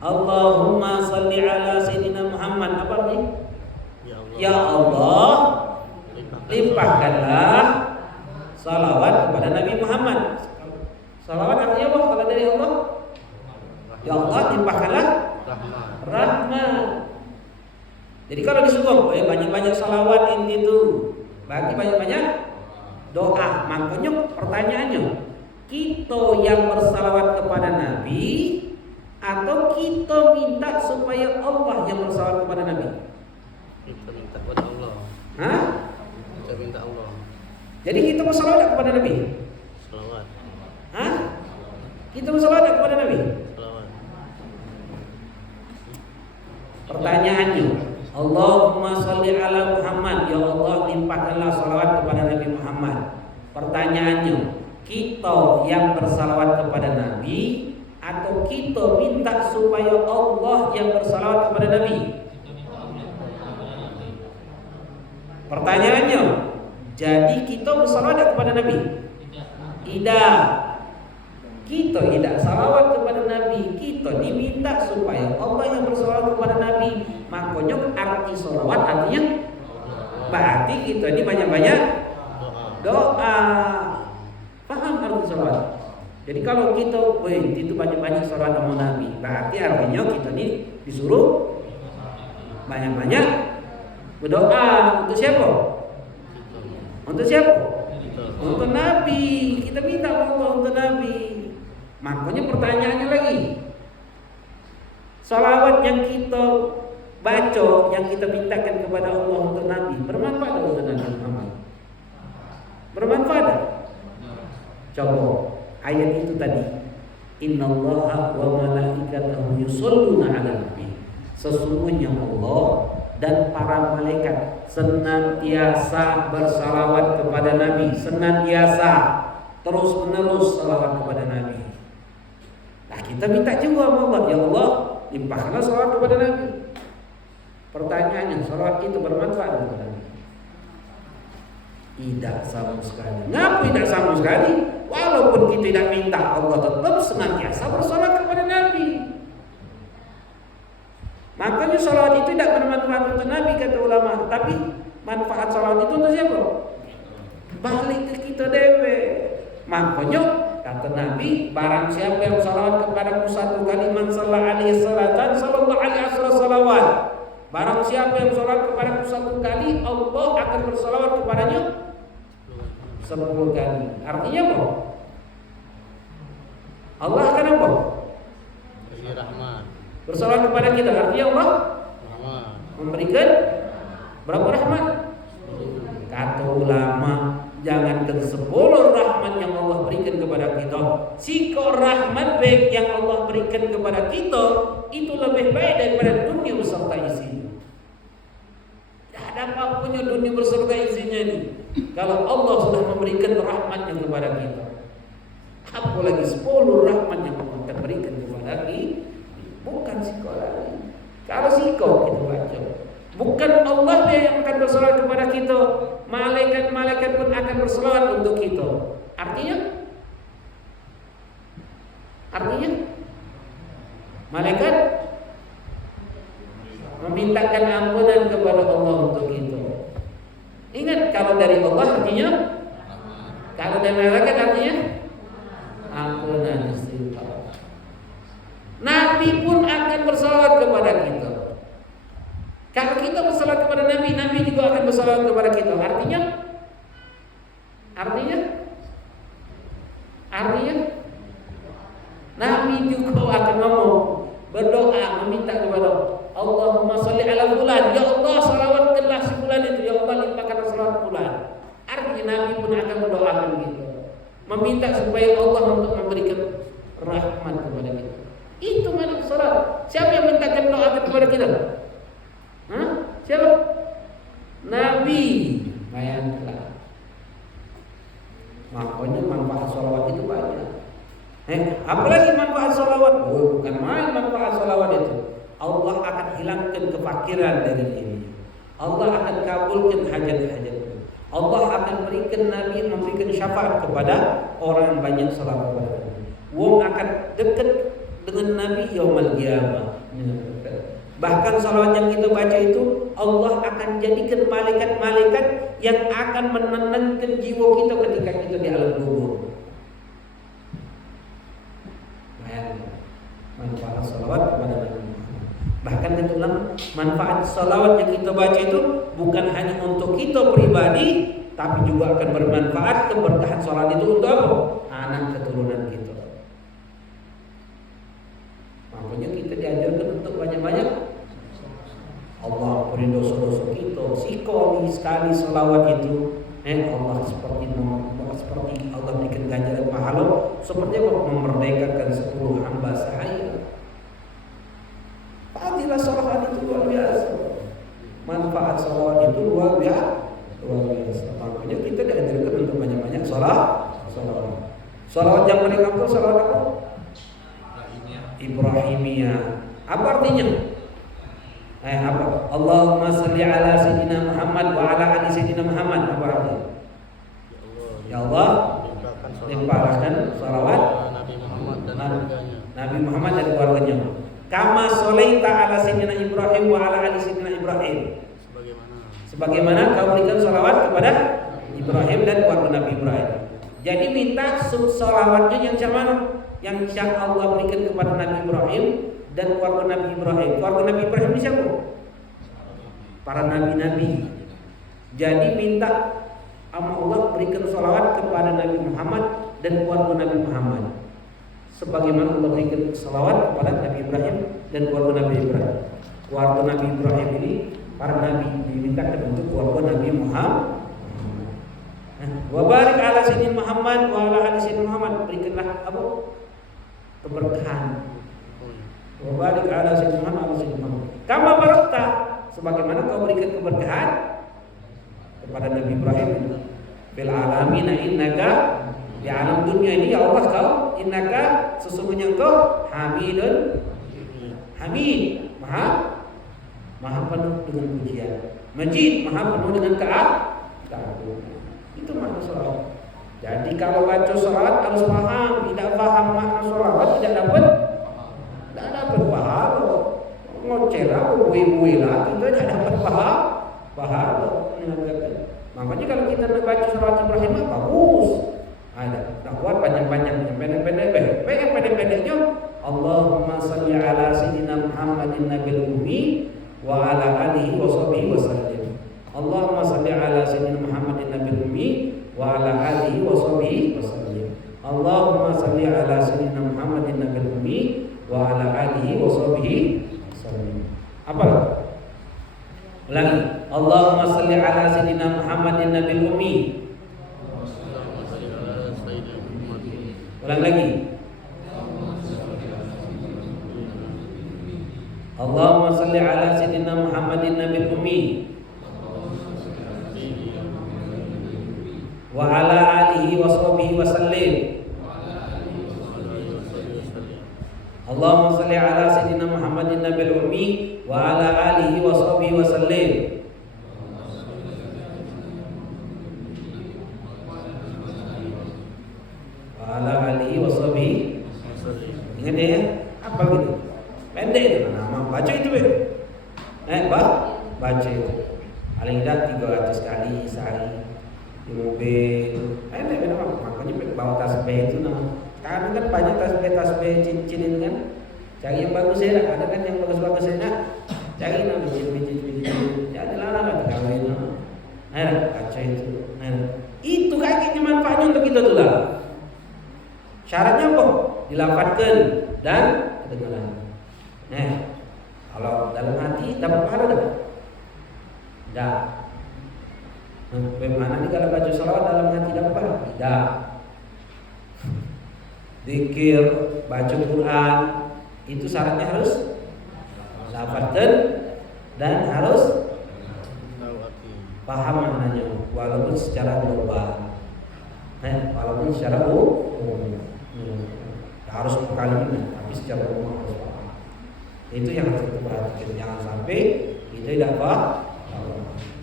Allahumma salli ala sayyidina Muhammad. Apa artinya? Ya Allah, limpahkanlah salawat kepada Nabi Muhammad. Salawat artinya apa kalau dari Allah? Ya Allah, limpahkanlah rahmat. Jadi kalau disuruh banyak-banyak salawat ini tuh, berarti banyak-banyak doa. Makanya pertanyaannya, kita yang bersalawat kepada Nabi atau kita minta supaya Allah yang bersalawat kepada Nabi? Kita minta kepada Allah. Hah? Kita minta Allah. Jadi kita bersalawat kepada Nabi? Salawat. Hah? Kita bersalawat kepada Nabi? Salawat. Pertanyaannya, Allahumma sholli ala Muhammad. Ya Allah, limpahkanlah salawat kepada Nabi Muhammad. Pertanyaannya, kita yang bersalawat kepada Nabi atau kita minta supaya Allah yang bersalawat kepada Nabi? Pertanyaannya, jadi kita bersalawat kepada Nabi? Tidak. Kita tidak salawat kepada Nabi. Kita diminta supaya Allah yang bersalawat kepada Nabi. Makanya arti salawat artinya berarti kita ini banyak-banyak doa. Paham arti salawat? Jadi kalau kita itu banyak-banyak salawat sama Nabi, berarti artinya kita ini disuruh banyak-banyak berdoa. Untuk siapa? Untuk siapa? Untuk Nabi. Kita minta Allah untuk Nabi. Makanya pertanyaannya lagi, salawat yang kita baca, yang kita mintakan kepada Allah untuk Nabi, bermanfaat untuk Nabi Muhammad? Bermanfaat? Coba ayat itu tadi, Innallaha wa malaikatahu yusholluna 'alan nabi. Sesungguhnya Allah dan para malaikat senantiasa bersalawat kepada Nabi, senantiasa terus menerus salawat kepada Nabi. Nah, kita minta juga sama Allah, ya Allah, limpahkanlah salawat kepada Nabi. Pertanyaannya, salawat itu bermanfaat kepada Nabi? Tidak sama sekali. Ngapa tidak sama sekali? Walaupun kita tidak minta, Allah tetap senantiasa bersalawat kepada Nabi. Makanya salawat itu tidak bermanfaat untuk Nabi kata ulama, tapi manfaat salawat itu untuk siapa? Balik ke kita dewe. Makanya kata Nabi, barang siapa yang salawat kepadaku satu kali, man sallallahu alaihi salatan sallallahu alaihi salawat. Barang siapa yang salawat kepadaku satu kali, Allah akan bersalawat kepadanya 10 kali. Artinya apa? Allah akan apa? Beri rahmat. Bersalawat kepada kita, artinya Allah Rahmat. memberikan berapa rahmat? Kata ulama, jangankan 10 rahmat yang Allah berikan kepada kita, sikor rahmat baik yang Allah berikan kepada kita itu lebih baik daripada dunia beserta isinya. Tidak ada apa-apanya dunia beserta isinya ini kalau Allah sudah memberikan rahmatnya kepada kita. Apalagi 10 rahmat yang Allah akan berikan kepada kita. Bukan sikor lagi. Kalau sikor kita baca, bukan Allah dia yang akan bersalawat kepada kita, malaikat-malaikat pun akan bersalawat untuk kita. Artinya malaikat memintakan ampunan kepada Allah untuk kita. Ingat, kalau dari Allah artinya, kalau dari malaikat artinya ampunan, istighfar. Nabi pun akan bersalawat kepada kita. Kalau kita bersalawat kepada Nabi, Nabi juga akan bersalawat kepada kita. Artinya Nabi juga akan ngomong, berdoa, meminta kepada Allahumma sholli ala fulan. Ya Allah, salawatkanlah si fulan itu. Ya Allah, limpahkan salawat fulan. Artinya Nabi pun akan mendoakan gitu, meminta supaya Allah untuk memberikan rahmat kepada kita. Itu mana salat. Siapa yang mintakan doa kepada kita? Hah? Siapa? Nabi. Bayangkanlah. Makanya manfaat salawat itu banyak. Apalagi manfaat salawat? Oh, bukan main manfaat salawat itu. Allah akan hilangkan kefakiran dari ini. Allah akan kabulkan hajat-hajat. Allah akan berikan Nabi, memberikan syafaat kepada orang yang banyak salawat kepada Nabi. Wong akan dekat dengan Nabi yaumul qiyamah. Bahkan salawat yang kita baca itu Allah akan jadikan malaikat-malaikat yang akan menenangkan jiwa kita ketika kita di alam kubur. Manfaat salawat kepada Nabi Muhammad. Bahkan kita ulang, manfaat salawat yang kita baca itu bukan hanya untuk kita pribadi, tapi juga akan bermanfaat. Keberkahan salat itu untuk apa? Anak keturunan kita. Makanya kita diajarkan untuk banyak-banyak Allah ampuni dosa-dosa kita. Sekali salawat itu Allah seperti Allah berikan ganjaran pahala seperti apa? Memerdekakan 10 hamba sahaya. Fadilah salawat itu luar biasa. Manfaat salawat itu luar biasa. Makanya kita diajarkan untuk banyak-banyak salawat. Salawat yang paling afdal salawat apa? Ibrahimiyah. Apa artinya? Apa? Allahumma salli ala sayyidina Muhammad wa ala ali sayyidina Muhammad. Apa artinya? Ya Allah, limpahkan salawat Nabi Muhammad dan keluarganya. Nabi Muhammad dan keluarganya. Kama sholaita ala sayyidina Ibrahim wa ala ali sayyidina Ibrahim. Sebagaimana kau berikan salawat kepada Ibrahim dan keluarga Nabi Ibrahim. Jadi minta salawatnya yang mana? Yang Allah berikan kepada Nabi Ibrahim dan keluarga Nabi Ibrahim. Keluarga Nabi Ibrahim ini siapa? Para nabi-nabi. Jadi minta Allah berikan salawat kepada Nabi Muhammad dan keluarga Nabi Muhammad. Sebagaimana Allah berikan salawat kepada Nabi Ibrahim dan keluarga Nabi Ibrahim. Keluarga Nabi Ibrahim ini para nabi dimintakan untuk keluarga Nabi Muhammad. Wa barik ala sayyidina Muhammad wa ala ali sayyidina Muhammad. Berikanlah apa? Keberkahan. Wa barik ala sayyidina Muhammad wa ala sayyidina Muhammad. Kama barakta, sebagaimana kau berikan keberkahan kepada Nabi Ibrahim. Bil alamin innaka, di alam dunia ini ya Allah kau innaka, sesungguhnya engkau hamidun hamid, maha penuh dengan pujian, majid, maha penuh dengan keagungan. Itu makna salawat. Jadi kalau baca salawat harus paham. Tidak paham makna salawat tidak dapat pahala. Ngoceh lah, buih-buih lah, kita tidak dapat pahala. Makanya kalau kita baca salawat Ibrahim bagus. Ada, tak kuat banyak-banyak, yang pendek-pendeknya Allahumma salli ala sayyidina Muhammadin nabil ummi wa ala alihi wa sahbihi wa sallim. Allahumma salli ala sayyidina Muhammadin nabil ummi wa ala alihi wa sahbihi wa sallim. Allahumma salli ala sayyidina Muhammadin nabil ummi wa ala alihi wa sahbihi wa sallim. Apa? Ulangi. Allahumma salli ala sayyidina Muhammadin nabil ummi. Ulang lagi. Allahumma salli ala sayyidina Muhammadin nabil ummi wa ala alihi wa sahbihi wa sallim. Allahumma salli ala sayyidina Muhammadin nabil ummi wa ala alihi wa sahbihi wa sallim. Wa ala alihi wa sahbihi. Ingat ya, apa gitu? Pendek itu nama. Baca itu baca itu. Paling tidak 300 kali sehari di mobil. Pendek memang. Makanya bawa tasbih itu nah. Sekarang kan banyak tasbih cincin itu kan. Cari yang bagus ya, ada kan yang bagus-bagus ya. Cari nama cincin. Ya dilarang kan kawin. Baca itu. Itu kayaknya manfaatnya untuk kita tuh lah. Syaratnya apa? dilafadzkan dan kedengaran. Kalau dalam hati dapat pahala tak? Tidak. Bagaimana nih kalau baca salawat dalam hati dapat pahala? Tidak. Zikir, baca Quran itu syaratnya harus lafadzkan dan harus Tahu arti. paham maknanya walaupun secara global. Walaupun secara umum. Harus berkalimat tapi secara umum harus paham. Itu yang harus kita perhatikan, jangan sampai kita tidak paham.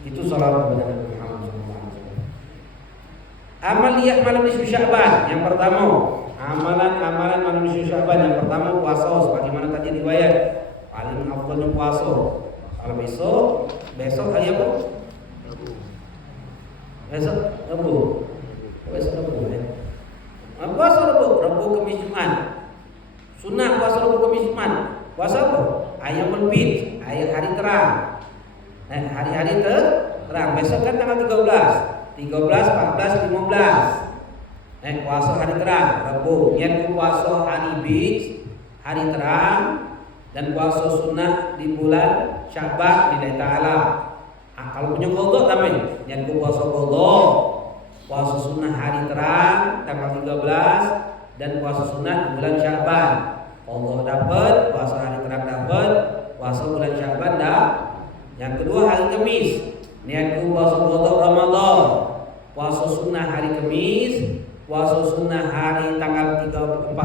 Itu salawat kepada Nabi Muhammad SAW. Amaliyah malam nisfu Sya'ban. Yang pertama, amalan malam nisfu Sya'ban. Yang pertama puasa, sebagaimana tadi riwayat. Paling afdalnya puasa. Kalau besok hari apa? Rabu. Besok Rabu. Besok Rabu ya. Puasa Rabu Kamis Jumat. Sunnah puasa Rabu Kamis Jumat. Puasa apa? Ayyamul Bid, hari terang. Hari-hari terang. Besok kan tanggal 13, 14, 15. Puasa hari terang, Rabu. Niat puasa hari Bid, hari terang, dan puasa sunnah di bulan Sya'ban lillahi ta'ala. Kalau punya qadha tamai, niat puasa qadha, puasa sunnah hari terang tanggal 13 dan puasa sunnah di bulan Sya'ban. Qadha dapat, puasa hari terang dapat, puasa bulan Sya'ban dah. Yang kedua hari Kamis, niatku puasa qadha Ramadan, puasa sunnah hari Kamis, puasa sunnah hari tanggal 14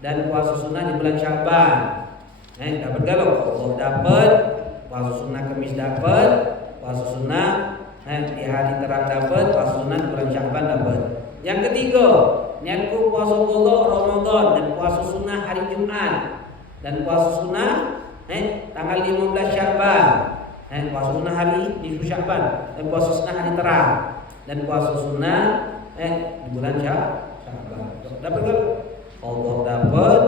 dan puasa sunnah di bulan Sya'ban. Dapat galau, Allah dapat, puasa sunnah Kamis dapat, puasa sunnah di hari terang dapat, puasa sunnah di bulan Sya'ban dapat. Yang ketiga, niatku puasa qadha Ramadan dan puasa sunnah hari Jumat dan puasa sunnah tanggal 15 Sya'ban. Puasa sunnah hari nisfu Sya'ban dan puasa sunnah hari terang dan puasa sunnah di bulan Sya'ban. Dapat kan? Allah dapat,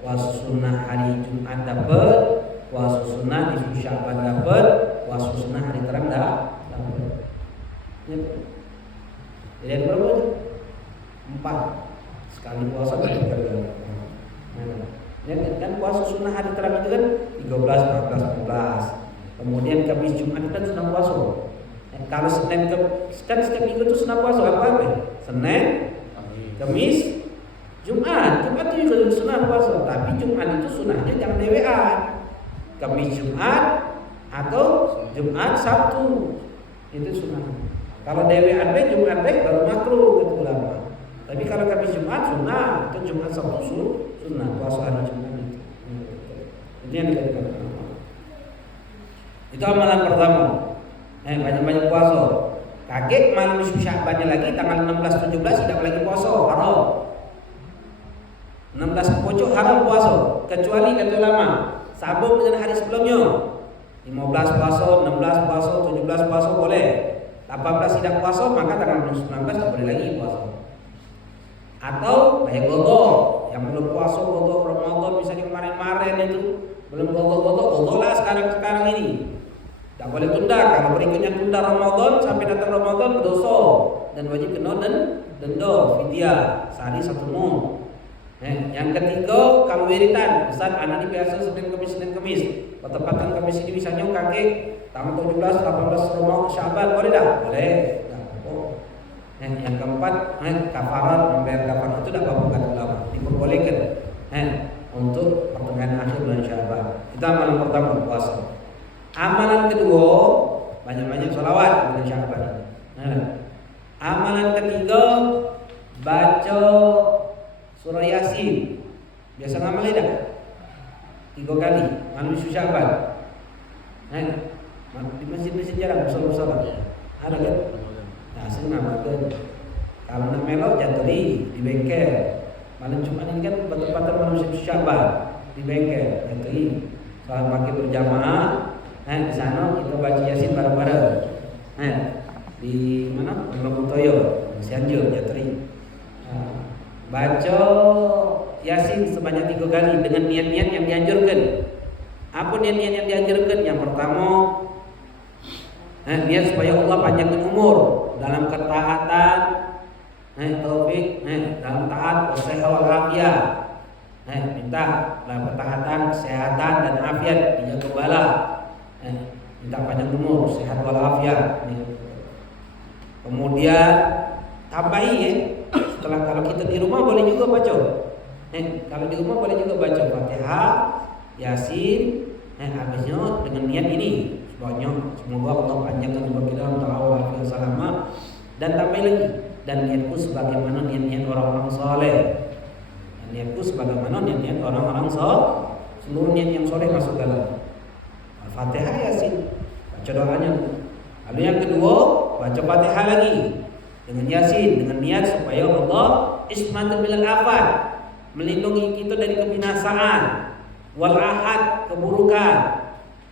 puasa sunnah hari Jumat dapat, puasa sunnah nisfu Sya'ban dapat, puasa sunnah hari terang dapat. Jadi ada berapa? 4 sekali puasa kan? Kan puasa sunnah hari terang itu kan 13, 14, 15. Kemudian Kamis Jumat itu kan sunnah puasa. Kalau Senin kan setiap minggu itu sunnah puasa apa? Senin, Kamis, Jumat itu juga sunnah puasa. Tapi Jumat itu sunnahnya jangan dewean. Kamis Jumat atau Jumat Sabtu itu sunnah. Kalau dewean Jumat baru makruh gitu ulama. Tapi kalau Kamis Jumat sunnah, atau Jumat Sabtu sunnah puasa hari Jumat itu. Itu yang dikatakan. Itu amalan pertama. Banyak-banyak puasa. Kaget malam nisfu Sya'bannya lagi tanggal 16 17 tidak lagi puasa, haram. 16 pojok haram puasa, kecuali kata ulama sambung dengan hari sebelumnya. 15 puasa, 16 puasa, 17 puasa boleh. 18 tidak puasa maka tanggal 19 tak boleh lagi puasa. Atau kayak qadha yang belum puasa qadha Ramadan misalnya kemarin-kemarin itu belum qadha lah sekarang ini. Tak boleh tunda. Kalau berikutnya tunda Ramadan sampai datang Ramadan berdosa dan wajib kena denda fidyah sehari 1 mun. Yang ketiga kalau wiritan, Ustaz anak ini biasa Senin Kamis. Pertempatan Kamis ini misalnya kakek tanggal 17, 18 Ramadan Sya'ban boleh tak? Boleh. Yang keempat kafarat, membayar kafarat itu tidak apa-apa kata ulama, diperbolehkan untuk pertengahan akhir bulan Sya'ban. Itu amalan pertama puasa. Amalan kedua banyak-banyak sholawat bulan Sya'ban. Amalan ketiga baca surah Yasin. Biasa ngamal tidak? 3 kali malam nisfu Sya'ban. Di masjid-masjid jarang musola-musola. Ada kan? Nah, saya ngamalkan. Kalau nak melok jaturi di bengkel. Malam Jumat ini kan bertepatan malam nisfu Sya'ban di bengkel. Jaturi. Kalau pakai berjamaah, di sana kita baca Yasin bareng-bareng. Di mana? Di Mabutoyo, Cianjur, Jaturi. Baca Yasin sebanyak 3 kali dengan niat-niat yang dianjurkan. Apa niat-niat yang dianjurkan? Yang pertama, niat supaya Allah panjangkan umur dalam ketaatan, taufik dalam taat wasihah wal afiyah. Minta pertahanan kesehatan dan afiat, dijaga bala. Minta panjang umur, sehat wal afiat. Kemudian tambahi setelah kalau kita di rumah boleh juga baca. Kalau di rumah boleh juga baca Fatihah, Yasin, habisnya dengan niat ini. Semoga Allah panjangkan umur kita untuk Allah yang selama, dan tambah lagi, dan niatku sebagaimana niat-niat orang-orang saleh. Niatku sebagaimana niat-niat orang-orang saleh. Seluruh niat yang soleh masuk dalam Fatihah, Yasin, baca doanya. Lalu yang kedua, baca Fatihah lagi dengan Yasin, dengan niat supaya Allah ismatan minal afat, melindungi kita dari kebinasaan, wal ahad, keburukan.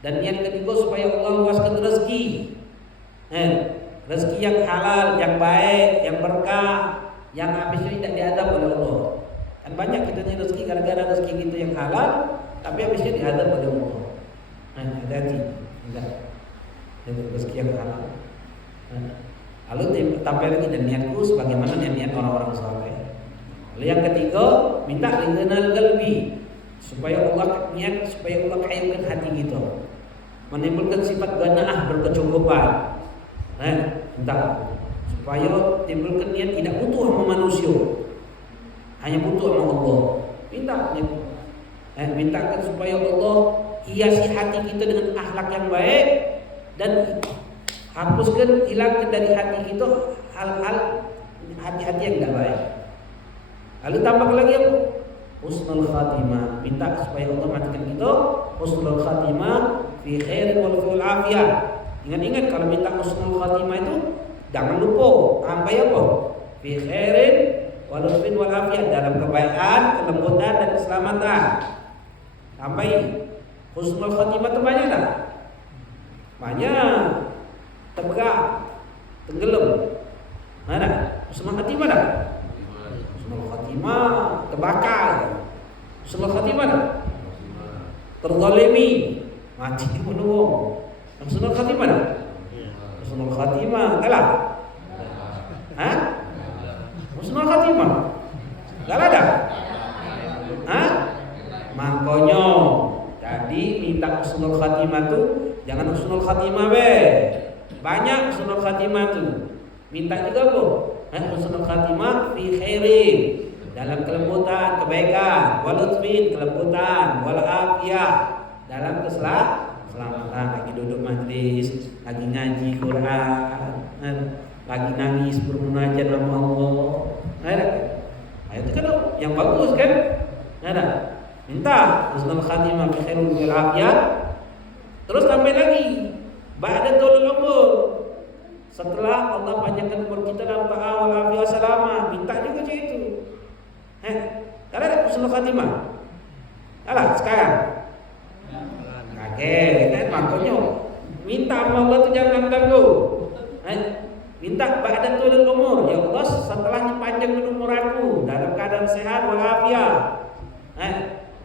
Dan niat kedua supaya Allah luaskan rezeki, rezeki yang halal, yang baik, yang berkah, yang habisnya tidak diadab oleh Allah. Kan banyak kita nih rezeki gara-gara rezeki kita yang halal, tapi habisnya diadab oleh Allah. Hati-hati, enggak. Rezeki yang halal. Lalu tambah lagi, dan niatku sebagaimana niat-niat orang-orang saleh. Lalu yang ketiga, minta linganal qalbi, supaya Allah niat, supaya Allah kayukan hati kita, menimbulkan sifat qanaah, berkecukupan. Minta supaya timbulkan niat tidak butuh sama manusia, hanya butuh sama Allah. Mintakan supaya Allah hiasi hati kita dengan akhlak yang baik, dan hapuskan, hilangkan dari hati kita hal-hal hati-hati yang tidak baik. Lalu tambah lagi apa? Husnul khatimah. Minta supaya Allah matikan kita husnul khatimah fi khairin wal fi afiyah. Ingat-ingat kalau minta husnul khatimah itu jangan lupa tambah apa? Fi khairin wal fi wal afiyah, dalam kebaikan, kelembutan dan keselamatan. Tambah husnul khatimah itu banyak tak? Banyak. Tegak, tenggelam. Mana? Husnul khatimah tak? Husnul khatimah terbakar. Husnul khatimah tak? Terzalimi, mati dibunuh. Husnul khatimah tak? Husnul khatimah kalah. Husnul khatimah kalah tak? Makanya jadi minta husnul khatimah tu jangan husnul khatimah banyak husnul khatimah tu. Minta juga apa? Husnul khatimah fi khairin, dalam kelembutan, kebaikan, walutfin, kelembutan, wal afiyah, dalam keselamatan. Lagi duduk majlis, lagi ngaji Quran, lagi nangis bermunajat sama Allah. Itu kan yang bagus kan? Minta husnul khatimah fi khairin wal afiyah. Terus tambah lagi, ba'da tulul umur, setelah Allah panjangkan umur kita dalam ta'awal afiyah selama, minta juga itu. Kalau ada husnul khatimah, alah sekarang, kan makanya minta sama Allah itu jangan ganggu. Minta ba'da tulul umur, ya Allah setelahnya panjang umur aku dalam keadaan sehat wal afiyah,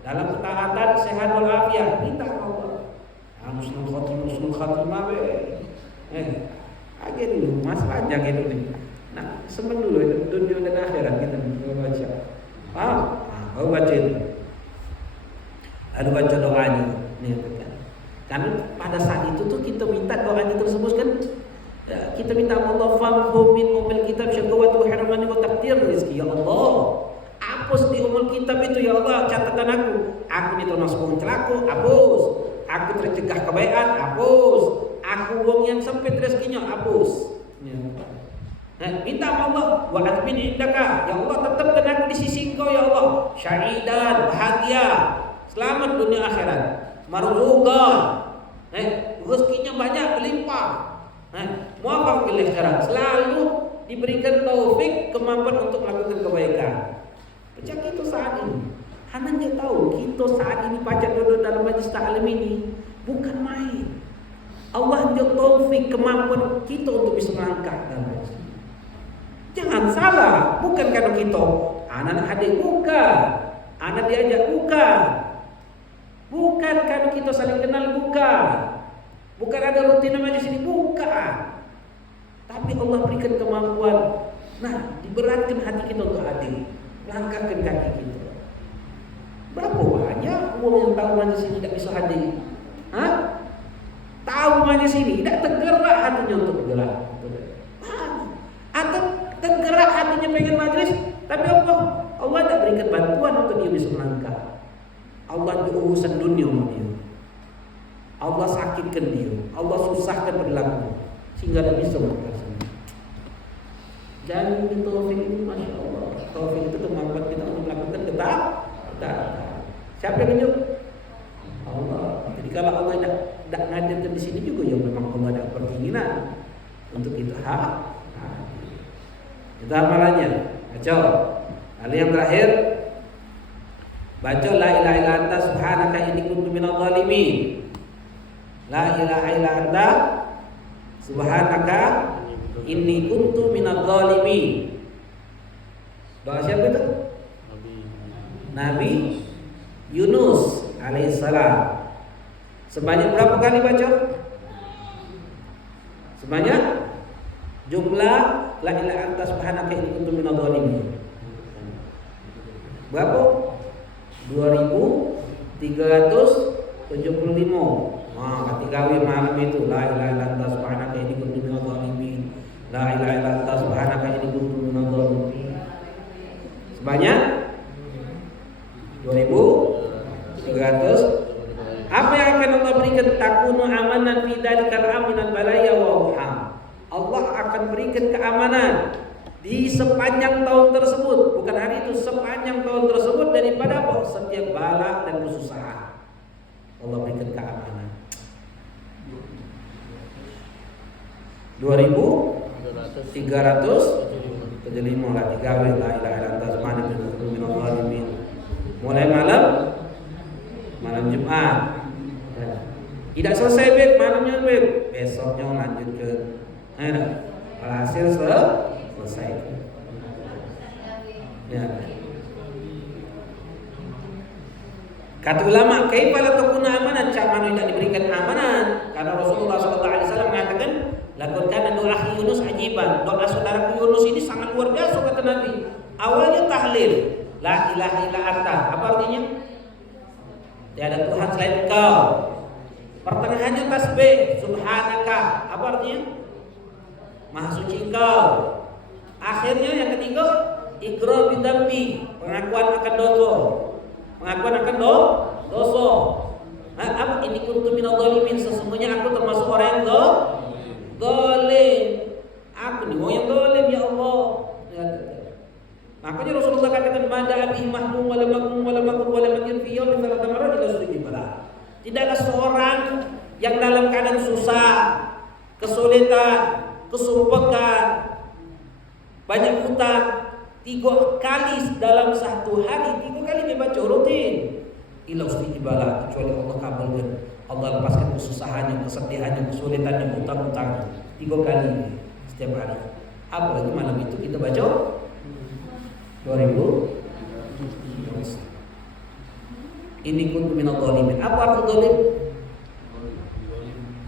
dalam ketaatan sehat wal afiyah, minta sama Allah. Husnul khatimah aja dulu, masalah aja gitu nih. Nah, semen dulu itu dunia dan akhirat kita baca. Paham? Kau baca itu. Ada baca doanya nih kan pada saat itu tuh kita minta doanya tersebut kan, kita minta Allah famhu min umil kitab syaqawatu hirmani wa taqdir rizki. Ya Allah, hapus di umul kitab itu ya Allah catatan aku ini termasuk orang celaka, hapus. Aku tercegah kebaikan, hapus. Aku wong yang sempit rezekinya, hapus. Minta Allah, wa atmin indaka, ya Allah tetapkan aku di sisi Engkau ya Allah, syahidan, bahagia, selamat dunia akhirat, marzuqan, rezekinya banyak berlimpah, muafaq bil khairat, selalu diberikan taufik, kemampuan untuk melakukan kebaikan. Pecah itu saat ini. Hanya tahu kita saat ini pacak duduk dalam majlis taklim ini bukan main. Allah yang taufik, kemampuan kita untuk bisa melangkah dalam majlis. Jangan salah, bukan karena kita anak adik, bukan, anak diajak, bukan karena kita saling kenal, bukan ada rutin majlis ini, bukan. Tapi Allah berikan kemampuan Nah, diberatkan hati kita untuk adil. Langkahkan kaki kita. Berapa banyak orang yang tahu majelis ini tidak bisa hadir? Hah? Tahu majelis ini tidak tergerak hatinya untuk bergerak. Atau tergerak hatinya pengen majelis, tapi Allah tidak berikan bantuan untuk dia bisa melangkah. Allah itu urusan dunia sama dia. Allah sakitkan dia, Allah susahkan perilaku sehingga tidak bisa melangkah. Jangan taufik ini, masya Allah. Taufik itu kemampuan kita untuk melakukan ketaatan. Siapa yang tunjuk? Allah. Jadi kalau Allah tidak ngadirkan di sini juga, ya memang Allah ada keinginan untuk itu hak. Itu amalannya. Baca. Lalu yang terakhir, baca la ilaha illa anta subhanaka inni kuntu minadh dhalimin. La ilaha illa anta subhanaka inni kuntu minadh dhalimin. Doa siapa itu? Nabi Yunus alaihissalam. Sebanyak berapa kali baca? Sebanyak jumlah la ilaha anta subhanaka inni kuntu minadh dhalimin. Berapa? 2375. Ketika malam itu la ilaha illa anta subhanaka inni kuntu minadh dhalimin. La ilaha illa anta subhanaka inni kuntu minadh dhalimin. Sebanyak 2300. Apa yang akan Allah berikan? Takunu amanan fi dalikal aminal balaya wa ruham. Allah akan berikan keamanan di sepanjang tahun tersebut, bukan hari itu, sepanjang tahun tersebut daripada apa? Setiap bala dan kesusahan. Allah berikan keamanan. 2375 lah digawe la ilaha illa anta subhanaka inni kuntu minadh dhalimin. Mulai malam Jumat. Tidak selesai malamnya besoknya lanjut ke hasil selesai. Ya. Kata ulama, kaifala takuna amanan? Cak mana tidak diberikan amanan? Karena Rasulullah SAW mengatakan, laqad kana doa Yunus ajiban. Doa saudaraku Yunus ini sangat luar biasa kata Nabi. Awalnya tahlil, la ilaha illa anta. Apa artinya? Tiada Tuhan selain Engkau. Pertengahannya tasbih, subhanaka. Apa artinya? Maha suci Engkau. Akhirnya yang ketiga, iqrar bidambi, pengakuan akan dosa. Pengakuan akan dosa. Apa ini kuntu minadh dhalimin? Sesungguhnya aku termasuk orang yang zalim. Aku nih orang yang zalim ya Allah. Makanya Rasulullah katakan mada abi mahmum wala magmum wala makrun wala makin fi yaumin fala tamara ila sujibala. Tidaklah seorang yang dalam keadaan susah, kesulitan, kesumpekan, banyak hutang, 3 kali dalam satu hari, 3 kali dia baca rutin. Ila ustijibala, kecuali Allah kabulkan. Allah lepaskan kesusahannya, kesedihannya, kesulitannya, hutang-hutangnya 3 kali setiap hari. Apalagi malam itu kita baca 2000. Ini kuntu minadh dhalimin. Apa arti dhalim?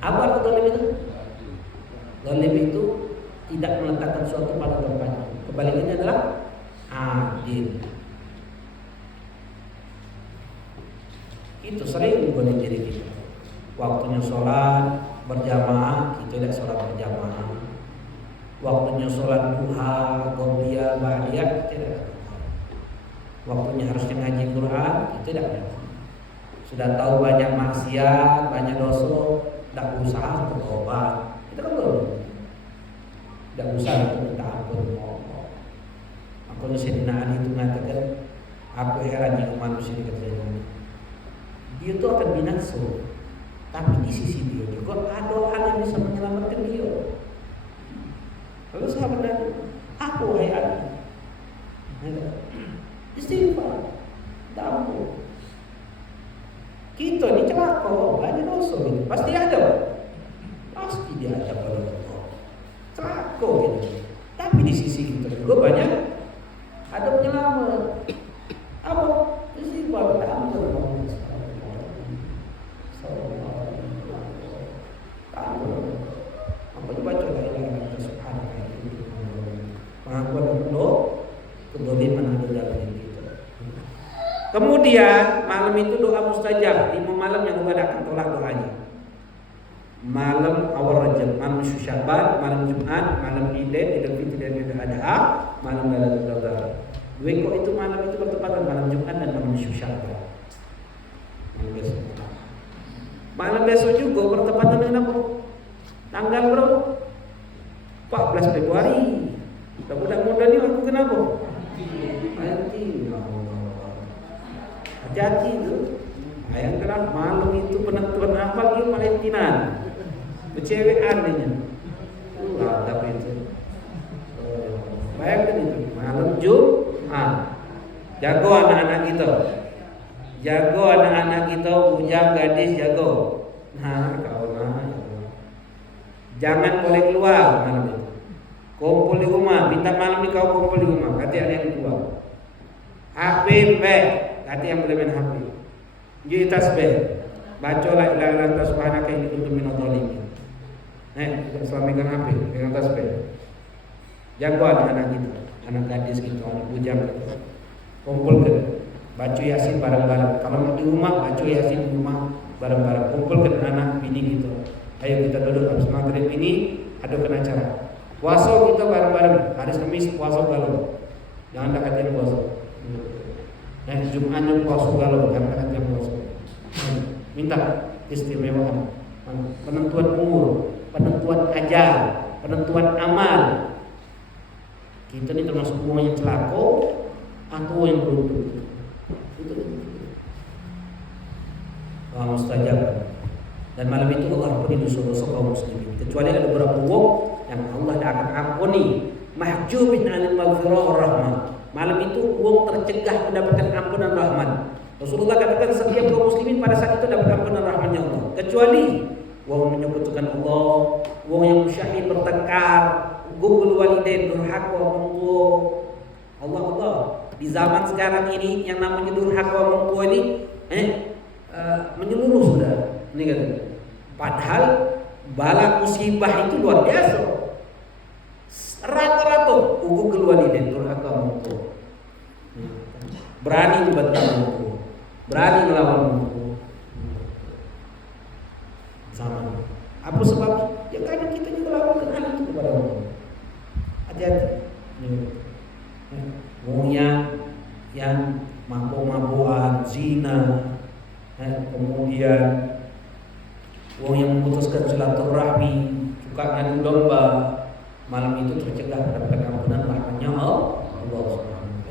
Apa arti dhalim itu? Dhalim itu tidak meletakkan suatu pada tempatnya. Kebalikannya adalah adil. Itu sering menggoda diri kita. Waktunya sholat berjamaah, kita tidak sholat berjamaah. Waktunya sholat duha, qobliyah, ba'diyah, tidak. Waktunya harusnya ngaji Quran, kita tidak. Sudah tahu banyak maksiat, banyak dosa, tidak berusaha untuk bertobat. Kita kan belum. Tidak usah untuk minta ampun Allah. Makanya Sayyidina Ali itu mengatakan, aku heran jika manusia dikatakan dia itu akan binasa, tapi di sisi dia juga ada hal yang bisa menyelamatkan dia. Lalu sahabat Nabi, aku wahai Ali, istighfar, tahu kita ini celaka, banyak dosa ini, pasti ada, pasti dia ada pada Allah. Celaka gitu. Tapi di sisi kita juga banyak ada penyelamat. Apa? Istighfar, tahu. Apa dibaca la ilaha illa subhanaka pengakuan Kemudian malam itu doa mustajab, 5 malam yang Allah akan tolak doanya. Malam awal Rajab, malam Sya'ban, malam Jumat, malam Idul Fitri dan Idul Adha, malam Lailatul Qadar. Dua kok itu malam itu bertepatan malam Jumat dan malam Sya'ban. Malam besok. Malam besok juga bertepatan dengan apa? Tanggal berapa? 14 Februari. Mudah-mudahan ini aku kenapa? Nanti hati-hati itu. Bayangkan malam itu penentuan apa dia Valentinan. Bercewekan dia. Tapi itu. Bayangkan itu malam Jumat. Jago anak-anak kita. Jago anak-anak kita, bujang gadis jago. Nah, kau nah. Jangan boleh keluar malam itu. Kumpul di rumah, minta malam ini kau kumpul di rumah. Kata ada yang keluar. HP baik, kata yang boleh main HP. Jadi tasbih. Baca la ilaha illa anta subhanaka inni kuntu minadh dhalimin. Selama megang HP, megang tasbih. Jago anak-anak kita, anak gadis kita, anak bujang kita. Kumpulkan. Baca Yasin bareng-bareng. Kalau di rumah baca Yasin di rumah bareng-bareng. Kumpulkan anak bini gitu. Ayo kita duduk habis maghrib ini adakan acara. Puasa kita bareng-bareng. Hari Kamis puasa galau. Jangan dekatin puasa. Jumatnya puasa galau, jangan dekatin puasa. Minta istimewaan. Penentuan umur, penentuan ajal, penentuan amal. Kita ini termasuk orang yang celaka atau yang beruntung. Doa mustajab. Dan malam itu Allah ampuni dosa-dosa kaum muslimin. Kecuali ada beberapa wong yang Allah tidak akan ampuni. Mahjubin 'anil maghfirah war rahmah. Malam itu wong tercegah mendapatkan ampunan rahmat. Rasulullah katakan setiap kaum muslimin pada saat itu dapat ampunan rahmatnya Allah. Kecuali wong menyebutkan Allah, wong yang musyahid bertengkar, gugul walidain durhaka wa mungtu. Allah. Di zaman sekarang ini yang namanya durhaka wa mungtu ini menyeluruh sudah. Ini kan. Padahal bala musibah itu luar biasa. Rata-rata gugul walidain durhaka wa mungtu. Berani membantah mungtu, berani melawan mungtu. Sama. Apa sebab? Ya karena kita juga lakukan hal itu kepada Allah. Hati-hati. Yang mabuk-mabukan, zina, kemudian wong yang memutuskan silaturahmi, suka ngadu domba, malam itu tercegah mendapatkan ampunan rahmatnya Allah.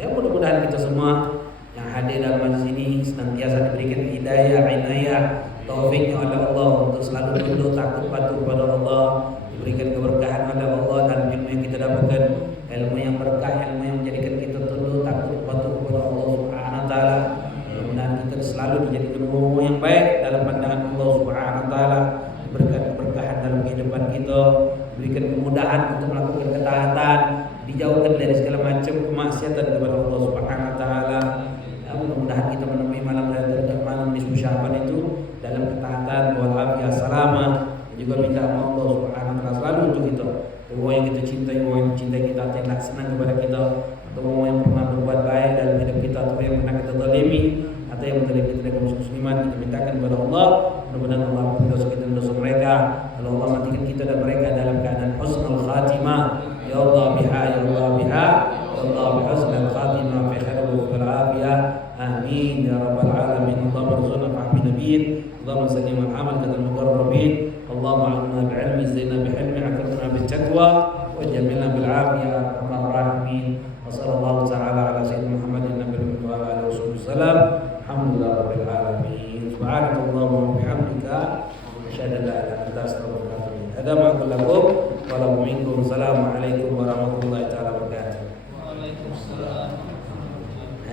Ya mudah-mudahan kita semua yang hadir dalam majlis ini senantiasa diberikan hidayah, inayah, taufiknya oleh Allah untuk selalu tunduk takut patuh kepada Allah, diberikan keberkahan oleh Allah dan ilmu yang kita dapatkan, ilmu yang berkah, ilmu yang menjadikan kita tunduk takut patuh kepada Allah Subhanahu wa taala. Mudah-mudahan kita selalu dijadikan orang yang baik dalam pandangan Allah Subhanahu wa taala, diberikan keberkahan dalam kehidupan kita, diberikan kemudahan untuk melakukan ketaatan, dijauhkan dari segala macam kemaksiatan kepada Allah Subhanahu wa taala. Mudah-mudahan kita menemui malam nisfu Sya'ban itu dalam ketaatan walafiat salamah. Juga minta Allah Subhanahu wa taala selalu untuk kita. Orang yang kita cintai, orang yang mencintai kita, atau yang senang kepada kita, atau orang yang pernah berbuat baik dalam hidup kita, atau yang pernah kita zalimi, atau yang menzalim kita dari kaum muslimat, kita mintakan kepada Allah. Mudah-mudahan Allah ampuni dosa kita dan dosa mereka. Kalau Allah matikan kita dan mereka dalam keadaan husnul khatimah. Ya Allah biha, ya Allah biha, ya Allah bihusnul khatimah fi khairin wal afiyah. Amin ya rabbal alamin. Allahumma arzuqna fahmi nabiyyin. Allahumma sallim al amal kadal muqarrabin. Allahumma a'inna bi'ilmi, zidna bihilmi, akrimna bittaqwa, wa jamilna bil afiyah arhamar rahimin. Wa sallallahu ta'ala ala sayyidina Muhammadin nabiyil wa ala alihi wasallam. Alhamdulillah rabbil alamin. Subhanakallahumma wa bihamdika asyhadu an la ilaha illa anta astaghfiruka wa atubu ilaik. Hada ma aqulu wa la minkum. Assalamualaikum warahmatullahi taala wabarakatuh. Waalaikumsalam.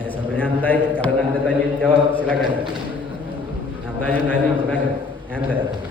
Sambil nyantai, kalau anda tanya jawab silakan. Tanya silakan. Nyantai.